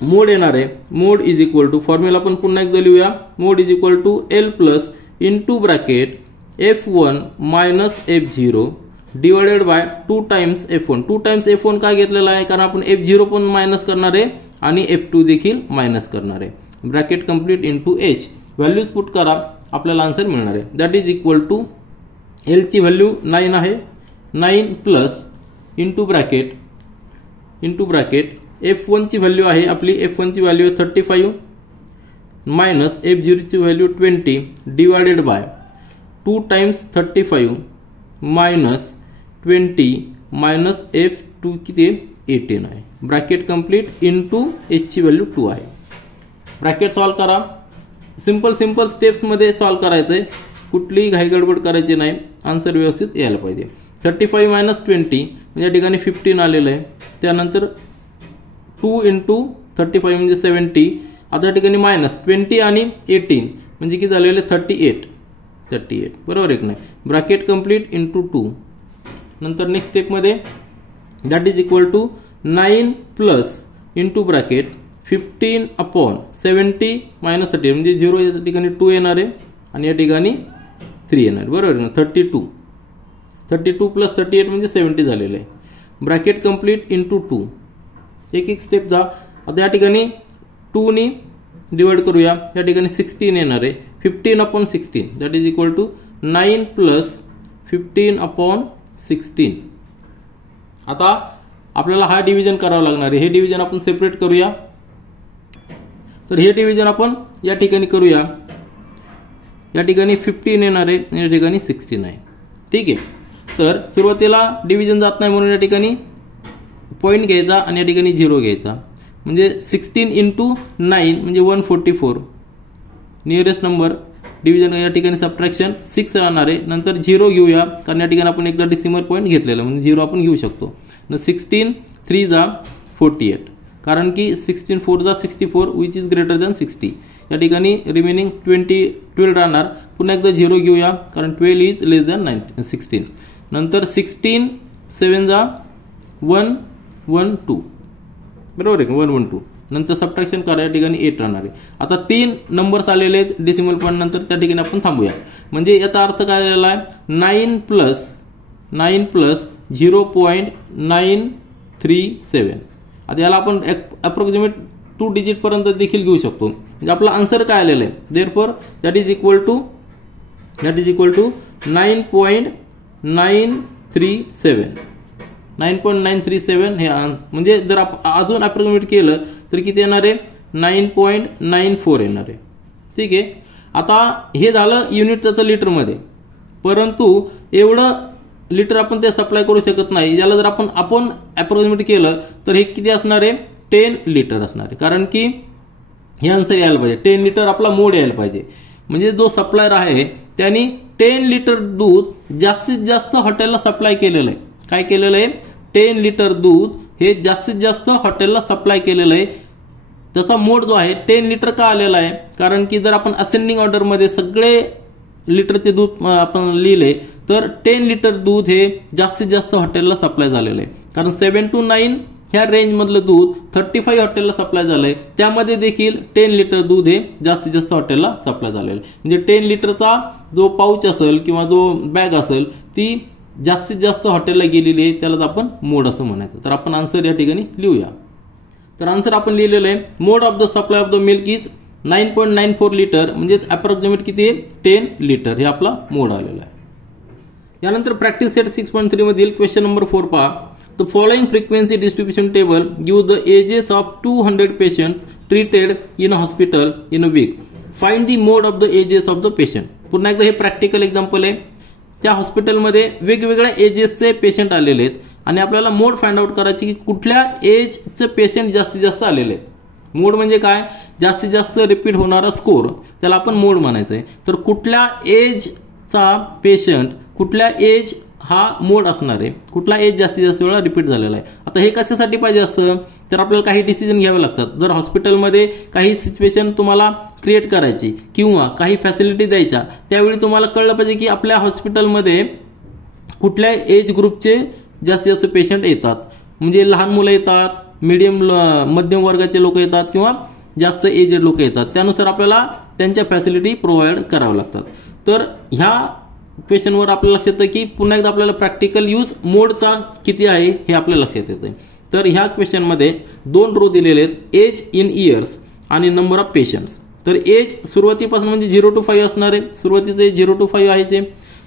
मोड येणार आहे mode is equal to formula आपण पुन्हा एकदा लिहूया. Mode is equal to L plus into bracket F1 minus F0 divided by 2 times F1. 2 times F1 काय घेतलेला आहे कारण आपण F0 पण मायनस करणार आहे आणि F2 देखील मायनस करणार आहे. Bracket complete into H. Values put करा आपल्याला आन्सर मिळणार आहे. That is equal to L ची व्हॅल्यू 9 आहे. 9 प्लस इंटू ब्रॅकेट F1 ची व्हॅल्यू आहे आपली F1 ची व्हॅल्यू 35 मायनस F0 ची value 20 divided by 2 times 35 minus 20 minus F2 किती 18 आहे. ब्रॅकेट कंप्लीट इंटू H ची व्हॅल्यू 2 आहे. ब्रॅकेट सॉल्व करा. सिंपल स्टेप्स मध्ये सॉल्व करायचंय, कुठलीही घाई गडबड करायची नाही, आन्सर व्यवस्थित यायला पाहिजे. 35 मायनस 20 या ठिकाणी 15 आलेलं आहे. त्यानंतर 2 इंटू 35 म्हणजे 70. आता या ठिकाणी मायनस 20 आणि 18 म्हणजे किती झालेले 38 बरोबर आहे की नाही. Bracket complete into 2. नंतर नेक्स्ट स्टेपमध्ये that is equal to 9 plus into bracket 15 upon 70 minus 30 म्हणजे 0 या ठिकाणी 2 येणार आहे आणि या ठिकाणी 3 येणार बरोबर ना. 32 प्लस 38 म्हणजे 70 झालेलं आहे. Bracket complete into 2. एक स्टेप जा. आता या ठिकाणी 2 नी डिवाइड करूया. या ठिकाणी 16 येणार आहे. 15 upon 16 that is equal to 9 plus 15 upon 16. आता आपल्याला हा डिव्हिजन करावं लागणार आहे. हे डिव्हिजन आपण सेपरेट करूया. तर हे डिव्हिजन आपण या ठिकाणी करूया. या ठिकाणी 15 येणार आहे आणि या ठिकाणी 16 आहे. ठीक आहे. तर सुरुवातीला डिव्हिजन जात नाही म्हणून या ठिकाणी पॉईंट घ्यायचा आणि या ठिकाणी 0 घ्यायचा. म्हणजे 16 इंटू 9 म्हणजे 144. नियरेस्ट नंबर डिव्हिजन या ठिकाणी सबट्रॅक्शन 6 राहणार आहे. नंतर 0 घेऊया कारण या ठिकाणी आपण एकदा डेसिमल पॉईंट घेतलेला म्हणजे 0 आपण घेऊ शकतो. 16 3 जा 48 कारण की 16 4 जा 64 विच इज ग्रेटर दॅन 60. या ठिकाणी रिमेनिंग 12 राहणार. पुन्हा एकदा 0 घेऊया कारण 12 इज लेस दॅन 16. नंतर 16 7 जा 112 बरोबर आहे का 112. नंतर सबट्रॅक्शन करा. या ठिकाणी 8 राहणार आहे. आता 3 नंबर्स आलेले आहेत डेसिमल पॉईंट नंतर त्या ठिकाणी आपण थांबूया. म्हणजे याचा अर्थ काय झालेला आहे 9 प्लस 0.937. आता याला आपण अप्रॉक्सिमेट 2 डिजिट पर्यंत देखील घेऊ शकतो. म्हणजे आपला आन्सर काय आलेला आहे therefore that is equal to 9.937 हे म्हणजे जर आपण अजून अप्रॉक्सिमेट केलं तर किती येणार आहे 9.94 येणार आहे. ठीक आहे. आता हे झालं युनिटचं लिटरमध्ये, परंतु एवढं लिटर आपण ते सप्लाय करू शकत नाही. याला जर आपण अप्रॉक्सिमेट केलं तर हे किती असणार आहे 10 लिटर असणार आहे. कारण की हे आन्सर यायला पाहिजे 10 लिटर आपला मोड यायला पाहिजे. म्हणजे जो सप्लायर आहे त्यांनी 10 लिटर दूध जास्तीत जास्त हॉटेलला सप्लाय केलेलं आहे. काय केलेलं आहे 10 लिटर दूध हे जास्तीत जास्त हॉटेलला सप्लाय केलेलं आहे. त्याचा मोड जो आहे 10 लिटर का आलेला आहे कारण की जर आपण असेंडिंग ऑर्डर मध्ये सगळे लिटरचे दूध आपण लिहिले तर 10 लिटर दूध हे जास्तीत जास्त हॉटेलला सप्लाय झालेलं आहे. कारण 7 to 9 ह्या रेंज मधलं दूध 35 हॉटेलला सप्लाय झालंय. त्यामध्ये देखील 10 लिटर दूध हे जास्तीत जास्त हॉटेलला सप्लाय झालेलं आहे. म्हणजे 10 लिटरचा जो पाऊच असेल किंवा जो बॅग असेल ती जास्तीत जास्त हॉटेलला गेलेली आहे, त्यालाच आपण मोड असं म्हणायचं. तर आपण आन्सर या ठिकाणी लिहूया. तर आन्सर आपण लिहिलेलं आहे mode of the supply of the milk is 9.94 litre म्हणजे अप्रॉक्सिमेट किती आहे 10 लिटर हे आपला मोड आलेला आहे. यानंतर प्रॅक्टिस सेट 6.3 मधील क्वेश्चन नंबर 4 पहा. The following frequency distribution table gives the ages of 200 patients treated in a hospital in a week. Find the mode of the ages of the patient. पुन्हा एकदा हे प्रॅक्टिकल एक्झाम्पल आहे. त्या हॉस्पिटलमध्ये वेगवेगळ्या एजेसचे पेशंट आलेले आहेत आणि आपल्याला मोड फाइंड आउट करायची की कुठल्या एजचे पेशंट जास्तीत जास्त आलेले आहेत. मोड म्हणजे काय, जास्तीत जास्त रिपीट होणारा स्कोर, त्याला आपण मोड म्हणायचं आहे. तर कुठल्या एजचा पेशंट, कुठल्या एज हा मोड असणार आहे, कुठला एज जास्तीत जास्त वेळा रिपीट झालेला आहे. आता हे कशासाठी पाहिजे असतं, तर आपल्याला काही डिसिजन घ्यावे लागतात. जर हॉस्पिटलमध्ये काही सिच्युएशन तुम्हाला क्रिएट करायची किंवा काही फॅसिलिटी द्यायच्या, त्यावेळी तुम्हाला कळलं पाहिजे की आपल्या हॉस्पिटलमध्ये कुठल्या एज ग्रुपचे जास्तीत जास्त पेशंट येतात. म्हणजे लहान मुलं येतात, मध्यम वर्गाचे लोक येतात किंवा जास्त एजेड लोक येतात. त्यानुसार आपल्याला त्यांच्या फॅसिलिटी प्रोव्हाइड कराव्या लागतात. तर ह्या क्वेश्चनवर आपल्याला लक्षात येतं की पुन्हा एकदा आपल्याला प्रॅक्टिकल यूज मोडचा किती आहे हे आपल्या लक्षात येतं. तर ह्या क्वेश्चनमध्ये 2 रो दिलेले आहेत, एज इन इयर्स आणि नंबर ऑफ पेशंट्स. तर एज सुरुवातीपासून म्हणजे 0 to 5 असणार आहे. सुरुवातीचे 0 to 5 आहे,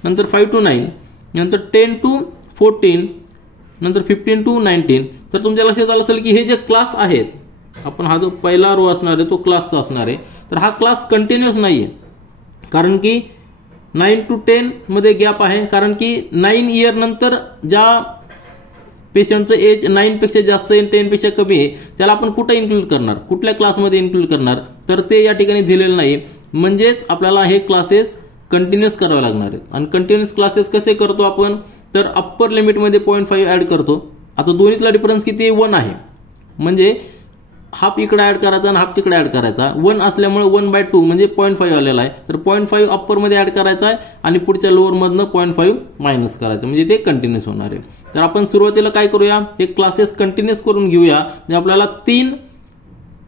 नंतर 5 to 9, नंतर 10 to 14, नंतर 15 to 19. तर तुमच्या लक्षात आलं असेल की हे जे क्लास आहेत, आपण हा जो पहिला रो असणार आहे तो क्लासचा असणार आहे. तर हा क्लास कंटिन्युअस नाही आहे, कारण की 9 to 10 मध्ये गॅप आहे. कारण की 9 इयर नंतर ज्या पेशंटचं एज 9 पेक्षा जास्त आहे, 10 पेक्षा कमी आहे, त्याला आपण कुठं इन्क्लूड करणार, कुठल्या क्लासमध्ये इन्क्लूड करणार, तर ते या ठिकाणी दिलेलं नाही. म्हणजेच आपल्याला हे क्लासेस कंटिन्युअस करावे लागणार आहेत. आणि कंटिन्युअस क्लासेस कसे करतो आपण, तर अप्पर लिमिटमध्ये 0.5 ऍड करतो. आता दोन्हीतला डिफरन्स किती, 1 आहे. म्हणजे हाफ इकडे ऍड करायचा आणि हाफ तिकडे ऍड करायचा. 1 असल्यामुळे 1/2 म्हणजे 0.5 आलेला आहे. तर 0.5 अप्परमध्ये ऍड करायचा आहे आणि पुढच्या लोअरमधनं 0.5 मायनस करायचं, म्हणजे ते कंटिन्युअस होणार आहे. तर आपण सुरुवातीला काय करूया, हे क्लासेस कंटिन्युअस करून घेऊया. म्हणजे आपल्याला 3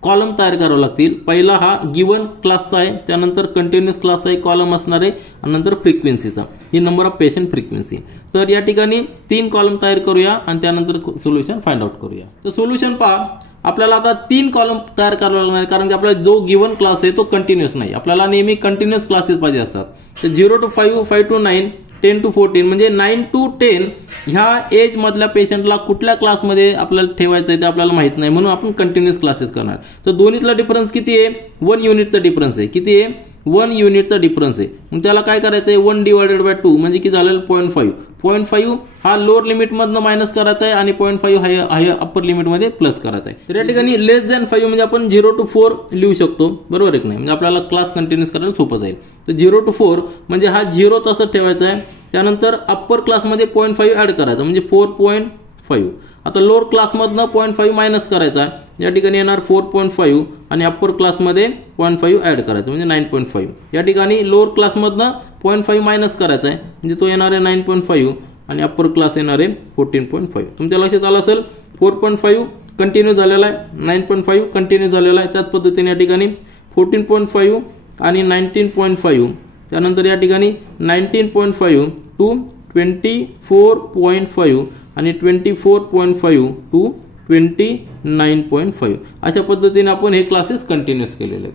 कॉलम तयार करावे लागतील. पहिला हा गिवन क्लासचा आहे, त्यानंतर कंटिन्युअस क्लासचा एक कॉलम असणार आहे आणि नंतर फ्रिक्वेन्सीचा, ही नंबर ऑफ पेशंट फ्रिक्वेन्सी. तर या ठिकाणी 3 कॉलम तयार करूया आणि त्यानंतर सोल्युशन फाइंड आउट करूया. तर सोल्युशन पहा, आपल्याला आता 3 कॉलम तयार करावे लागणार, कारण की आपल्याला जो गिवन क्लास आहे तो कंटिन्युअस नाही. आपल्याला नेहमी कंटिन्युअस क्लासेस पाहिजे असतात. तर 0 to 5, 5 to 9, 10 to 14, म्हणजे 9 to 10 ह्या एज मधल्या पेशंटला कुठल्या क्लासमध्ये आपल्याला ठेवायचं आहे ते आपल्याला माहित नाही, म्हणून आपण कंटिन्युअस क्लासेस करणार. तर दोन्हीतला डिफरन्स किती आहे, 1 युनिटचा डिफरन्स आहे. किती आहे, 1 युनिटचा डिफरन्स आहे. मग त्याला काय करायचं आहे, 1/2 म्हणजे की झालेलं 0.5. 0.5 हा लोअर लिमिटमधनं मायनस करायचा आहे आणि 0.5 हा अप्पर लिमिटमध्ये प्लस करायचा आहे. तर या ठिकाणी लेस दॅन 5 म्हणजे आपण 0 to 4 लिहू शकतो, बरोबर आहे की नाही. म्हणजे आपल्याला क्लास कंटिन्युअस करायला सोपं जाईल. तर 0 to 4 म्हणजे हा 0 तसंच ठेवायचा आहे. त्यानंतर अप्पर क्लासमध्ये 0.5 ऍड करायचा, म्हणजे 4.5. आता लोअर क्लासमधनं 0.5 मायनस करायचा, या ठिकाणी येणार 4.5 आणि अप्पर क्लासमध्ये 0.5 ऍड करायचं, म्हणजे 9.5. या ठिकाणी लोअर क्लासमधनं 0.5 मायनस करायचा आहे, म्हणजे तो येणार आहे 9.5 आणि अप्पर क्लास येणार आहे 14.5. तुमच्या लक्षात आलं असेल, 4.5 कंटिन्यू झालेला आहे, 9.5 कंटिन्यू झालेला आहे. त्याच पद्धतीने या ठिकाणी 14.5 आणि 19.5, त्यानंतर या ठिकाणी 19.5 टू 24.5 आणि 24.5 टू 29.5 अशा पद्धतीने आपण हे क्लासेस कंटिन्युअस केलेले आहेत.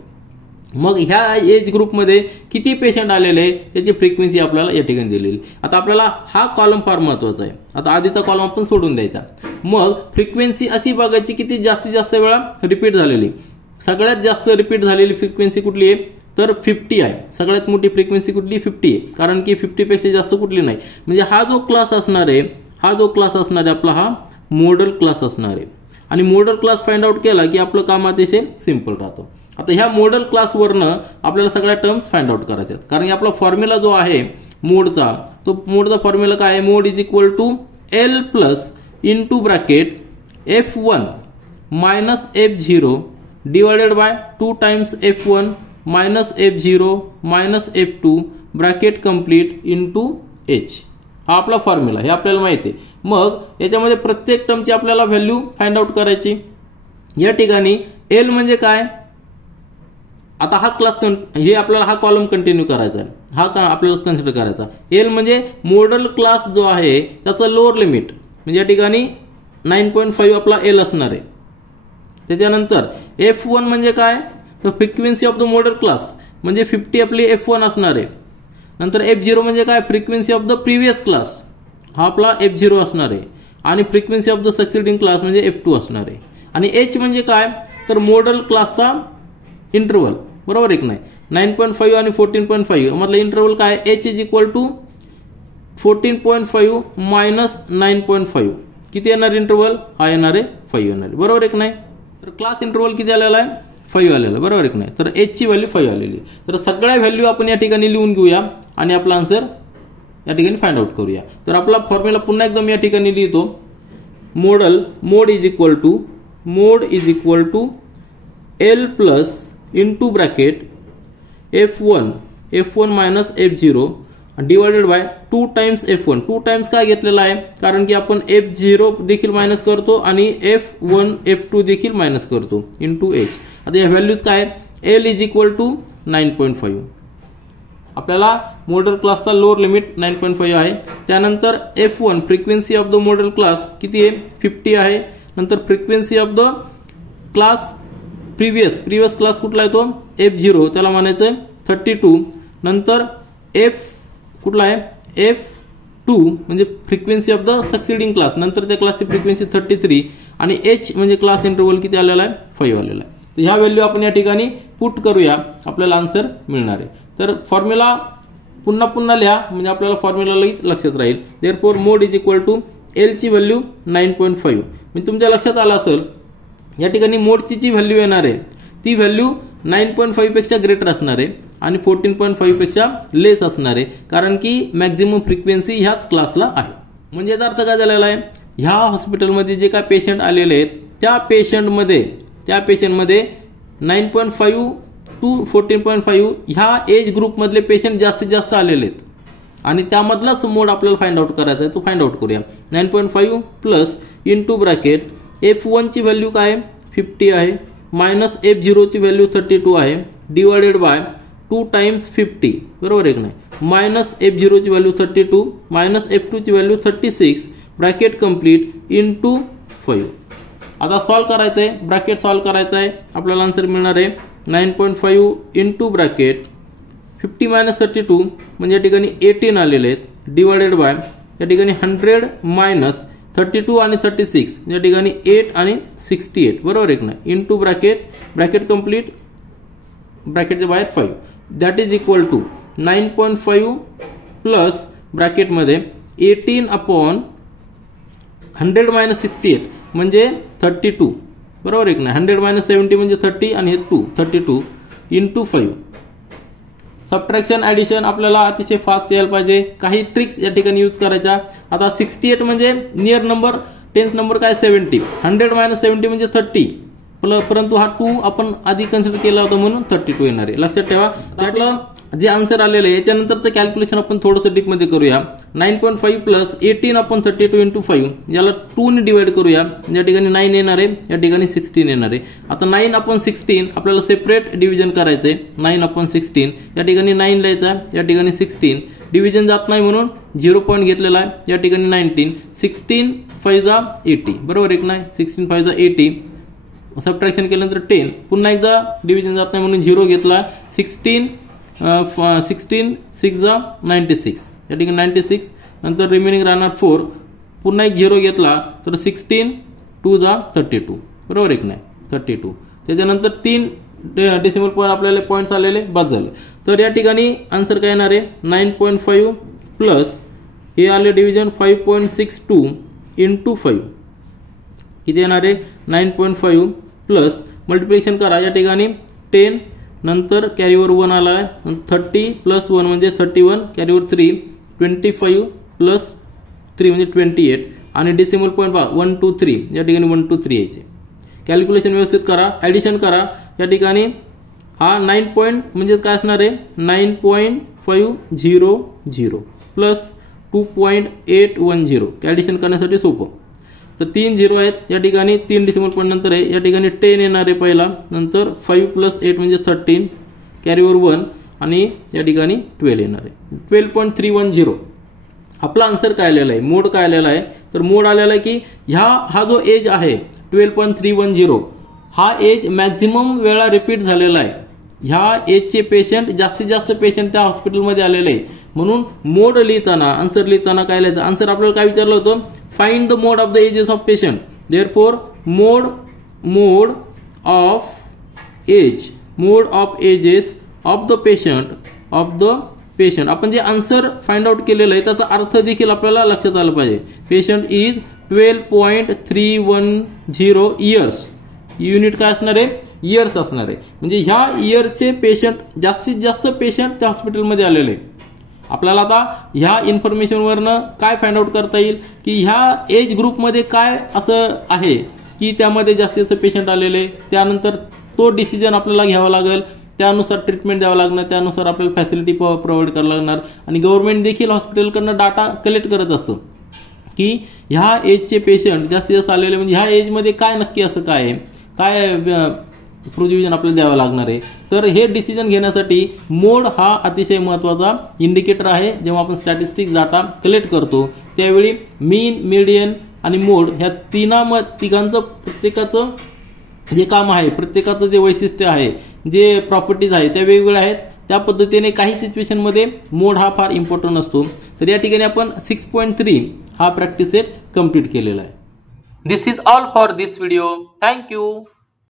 मग ह्या एज ग्रुपमध्ये किती पेशंट आलेले आहे त्याची फ्रिक्वेन्सी आपल्याला या ठिकाणी दिलेली. आता आपल्याला हा कॉलम फार महत्वाचा आहे. आता आधीचा कॉलम आपण सोडून द्यायचा. मग फ्रिक्वेन्सी अशी बघायची की ती जास्तीत जास्त वेळा रिपीट झालेली. सगळ्यात जास्त रिपीट झालेली फ्रिक्वेन्सी कुठली आहे, तर 50 आहे. सगळ्यात मोठी फ्रिक्वेन्सी कुठली, 50 आहे. कारण की 50 पेक्षा जास्त कुठली नाही. म्हणजे हा जो क्लास असणार आहे, आपला हा मॉडल क्लास असणार आहे. आणि मॉडल क्लास फाइंड आउट केला की आपलं काम अतिशय सिंपल राहतो. आता ह्या मॉडल क्लासवरनं आपल्याला सगळ्या टर्म्स फाइंड आउट करायचे आहेत. कारण की आपला फॉर्म्युला जो आहे मोडचा, तो मोडचा फॉर्म्युला काय आहे, mode is equal to L plus into bracket F1 minus F0 divided by 2 times F1 minus F0 minus F2 bracket complete into H. हा आपला फॉर्म्युला, हे आपल्याला माहिती आहे. मग याच्यामध्ये प्रत्येक टर्मची आपल्याला व्हॅल्यू फाइंड आउट करायची. या ठिकाणी L म्हणजे काय, आता हा क्लास हे आपल्याला हा कॉलम कंटिन्यू करायचा आहे, हा आपल्याला कन्सिडर करायचा. L म्हणजे मॉडल क्लास जो आहे त्याचं लोअर लिमिट, म्हणजे या ठिकाणी 9.5 आपला L असणार आहे. त्याच्यानंतर F1 म्हणजे काय, तर frequency of the modal class, म्हणजे 50 आपली F1 असणार आहे. नंतर F0 म्हणजे काय, frequency of the previous class, हा आपला F0 असणार आहे. आणि frequency of the succeeding class म्हणजे F2 असणार आहे. आणि H म्हणजे काय, तर मॉडल क्लासचा इंटरवल, बरोबर आहे की नाही. 9.5 आणि 14.5 मधला इंटरवल काय आहे, h is equal to 14.5 minus 9.5 किती येणार इंटरवल, हा येणार आहे 5 येणार आहे, बरोबर आहे की नाही. तर क्लास इंटरवल किती आलेला आहे, 5 आलेला, बरोबर आहे की नाही. तर h ची व्हॅल्यू 5 आलेली. तर सगळ्या व्हॅल्यू आपण या ठिकाणी लिहून घेऊया आणि आपला आन्सर या ठिकाणी फाइंड आउट करूया. तर आपला फॉर्म्युला पुन्हा एकदम या ठिकाणी लिहितो. Mode is equal to L plus into bracket F1 minus F0 divided by 2 times F1. 2 times काय घेतलेला आहे, कारण की आपण F0 देखील मायनस करतो आणि F1 F2 देखील मायनस करतो इंटू H. आता या व्हॅल्यूज काय, L इज इक्वल टू 9.5. आपल्याला मॉडेल क्लासचा लोअर लिमिट 9.5 आहे. त्यानंतर F1 frequency of the model class किती आहे, 50 आहे. नंतर frequency of the class previous class कुठला आहे तो F0, त्याला म्हणायचं 32. नंतर F कुठला आहे, F2 म्हणजे frequency of the succeeding class, नंतर त्या क्लासची फ्रिक्वेन्सी 33 आणि H म्हणजे क्लास इंटरवल किती आलेला आहे, 5 आलेला आहे. तर ह्या व्हॅल्यू आपण या ठिकाणी पुट करूया, आपल्याला आन्सर मिळणार आहे. तर फॉर्म्युला पुन्हा लिहा म्हणजे आपल्याला फॉर्म्युला लगेच लक्षात राहील. Therefore mode is equal to L ची व्हॅल्यू 9.5. म्हणजे तुमच्या लक्षात आलं असेल या ठिकाणी मोडची जी व्हॅल्यू येणार आहे ती व्हॅल्यू 9.5 पेक्षा ग्रेटर असणार आहे आणि 14.5 पेक्षा लेस असणार आहे, कारण की मॅक्झिमम फ्रिक्वेन्सी ह्याच क्लासला आहे. म्हणजे याचा अर्थ काय झालेला आहे, ह्या हॉस्पिटलमध्ये जे काय पेशंट आलेले आहेत त्या पेशंटमध्ये 9.5 टू 14.5 ह्या एज ग्रुपमधले पेशंट जास्तीत जास्त आलेले आहेत आणि त्यामधलाच मोड आपल्याला फाइंड आउट करायचा आहे, तो फाइंड आउट करूया. 9.5 प्लस इंटू ब्रॅकेट F1 ची व्हॅल्यू काय 50 आहे, मायनस F0 ची व्हॅल्यू 32 आहे, डिवायडेड बाय 2 टाइम्स 50, बरोबर आहे की नाही. मायनस F0 ची व्हॅल्यू 32 मायनस F2 ची व्हॅल्यू 36 ब्रॅकेट कंप्लीट इंटू 5. आता सॉल्व करायचं आहे, ब्रॅकेट सॉल्व करायचं आहे, आपल्याला आन्सर मिळणार आहे 9.5 इंटू ब्रॅकेट 50 मायनस 32 म्हणजे या ठिकाणी 18 आलेले आहेत, डिवायडेड बाय या ठिकाणी 100 मायनस 32 आणि 36 या ठिकाणी 8 आणि 68, बरोबर आहे की नाही, इंटू ब्रॅकेट कंप्लीट ब्रॅकेटच्या बाहेर 5 that is equal to 9.5 plus ब्रॅकेटमध्ये 18 अपॉन 100 मायनस 68 म्हणजे 32, बरोबर आहे की नाही. 100 मायनस 70 म्हणजे 30 आणि हे 32 इंटू 5. सबट्रॅक्शन ऍडिशन आपल्याला अतिशय फास्ट यायला पाहिजे, काही ट्रिक्स या ठिकाणी यूज करायच्या. आता 68 म्हणजे नियर नंबर टेन्स नंबर काय 70, 100 मायनस 70 म्हणजे 30, परंतु हा 2 आपण आधी कन्सिडर केला होता म्हणून 32 येणार आहे, लक्षात ठेवा. आपलं जे आन्सर आलेलं आहे याच्यानंतरचं कॅल्क्युलेशन आपण थोडंसं डीपमध्ये करूया. 9.5 प्लस 18 अपॉन 32 इंटू 5 याला 2 ने डिवाइड करूया, या ठिकाणी 9 येणार आहे, या ठिकाणी 16 येणार आहे. आता 9 अपॉन 16 आपल्याला सेपरेट डिव्हिजन करायचंय. 9 अपॉन 16 या ठिकाणी 9 लिहायचा, या ठिकाणी 16 डिव्हिजन जात नाही म्हणून 0 पॉईंट घेतलेला आहे, या ठिकाणी 19. 16 5 80, बरोबर आहे की नाही. 16 5 80 सबट्रॅक्शन केल्यानंतर 10, पुन्हा एकदा डिव्हिजन जात नाही म्हणून 0 घेतला. 16 6 96 या ठिकाणी 96, नंतर रिमेनिंग राहणार 4, पुन्हा एक 0 घेतला तर 16 2 32, बरोबर आहे की नाही 32. त्याच्यानंतर 3 डेसिमल पॉईंट आपल्याला पॉईंट्स आलेले बाद झाले. तर या ठिकाणी आन्सर काय येणार आहे 9.5 प्लस हे आले डिव्हिजन 5.62 इंटू 5 किती येणार आहे 9.5 प्लस मल्टिप्लिकेशन करा, या ठिकाणी 10 नंतर कॅरीवर 1 आला आहे, 30 प्लस 1 म्हणजे 31, कॅरीवर 3 25 प्लस 3 म्हणजे 28 आणि डेसिमल पॉईंट 1 2 3 या ठिकाणी 1 2 3 यायचे. कॅल्क्युलेशन व्यवस्थित करा, ऍडिशन करा. या ठिकाणी हा 9 पॉईंट म्हणजे काय असणार आहे 9.500 प्लस 2.810, ऍडिशन करण्यासाठी सोपं. तर 3 0 आहेत, या ठिकाणी 3 डेसिमल पॉईंट नंतर आहे, या ठिकाणी 10 येणार आहे पहिला, नंतर 5 प्लस 8 म्हणजे 13, कॅरीवर 1 आणि या ठिकाणी 12 येणार आहे 12.310. आपला आन्सर काय आलेला आहे, मोड काय आलेला आहे, तर मोड आलेला आहे की हा जो एज आहे 12.310 हा एज मॅक्झिमम वेळा रिपीट झालेला आहे. ह्या एजचे पेशंट जास्तीत जास्त पेशंट त्या हॉस्पिटलमध्ये आलेले आहे, म्हणून मोड लिहिताना आन्सर लिहिताना काय लिहायचं, आन्सर आपल्याला काय विचारलं होतं find the mode of the ages of patient. Therefore mode of age mode of ages of the patient आपण जे आन्सर फाइंड आउट केलेलं आहे त्याचा अर्थ देखील आपल्याला लक्षात आलं पाहिजे. Patient is 12.310 years. युनिट काय असणार आहे? इयर्स असणार आहे. म्हणजे ह्या इयरचे पेशंट जास्तीत जास्त पेशंट त्या हॉस्पिटलमध्ये आलेले. आपल्याला आता ह्या इन्फॉर्मेशनवरनं काय फाइंड आउट करता येईल की ह्या एज ग्रुपमध्ये काय असं आहे की त्यामध्ये जास्तीत जास्त पेशंट आलेले. त्यानंतर तो डिसिजन आपल्याला घ्यावा लागेल, त्यानुसार ट्रीटमेंट द्यावं लागणार, त्यानुसार आपल्याला फॅसिलिटी प्रोव्हाइड करावं लागणार. आणि गव्हर्नमेंट देखील हॉस्पिटलकडनं डाटा कलेक्ट करत असतं की ह्या एजचे पेशंट जास्तीत जास्त आलेले, म्हणजे ह्या एजमध्ये काय नक्की असं काय आहे, काय प्रोव्हिजन आपल्याला द्यावं लागणार आहे. तर हे डिसिजन घेण्यासाठी मोड हा अतिशय महत्त्वाचा इंडिकेटर आहे. जेव्हा आपण स्टॅटिस्टिक्स डाटा कलेक्ट करतो त्यावेळी मीन, मीडियन आणि मोड ह्या तिघांचं प्रत्येकाचं जे काम आहे, प्रत्येकाचं जे वैशिष्ट्य आहे, जे प्रॉपर्टीज आहे त्या वेगवेगळ्या आहेत. त्या पद्धतीने काही सिच्युएशनमध्ये मोड हा फार इम्पॉर्टंट असतो. तर या ठिकाणी आपण 6.3 हा प्रॅक्टिस सेट कंप्लीट केलेला आहे. This is all for this video. Thank you.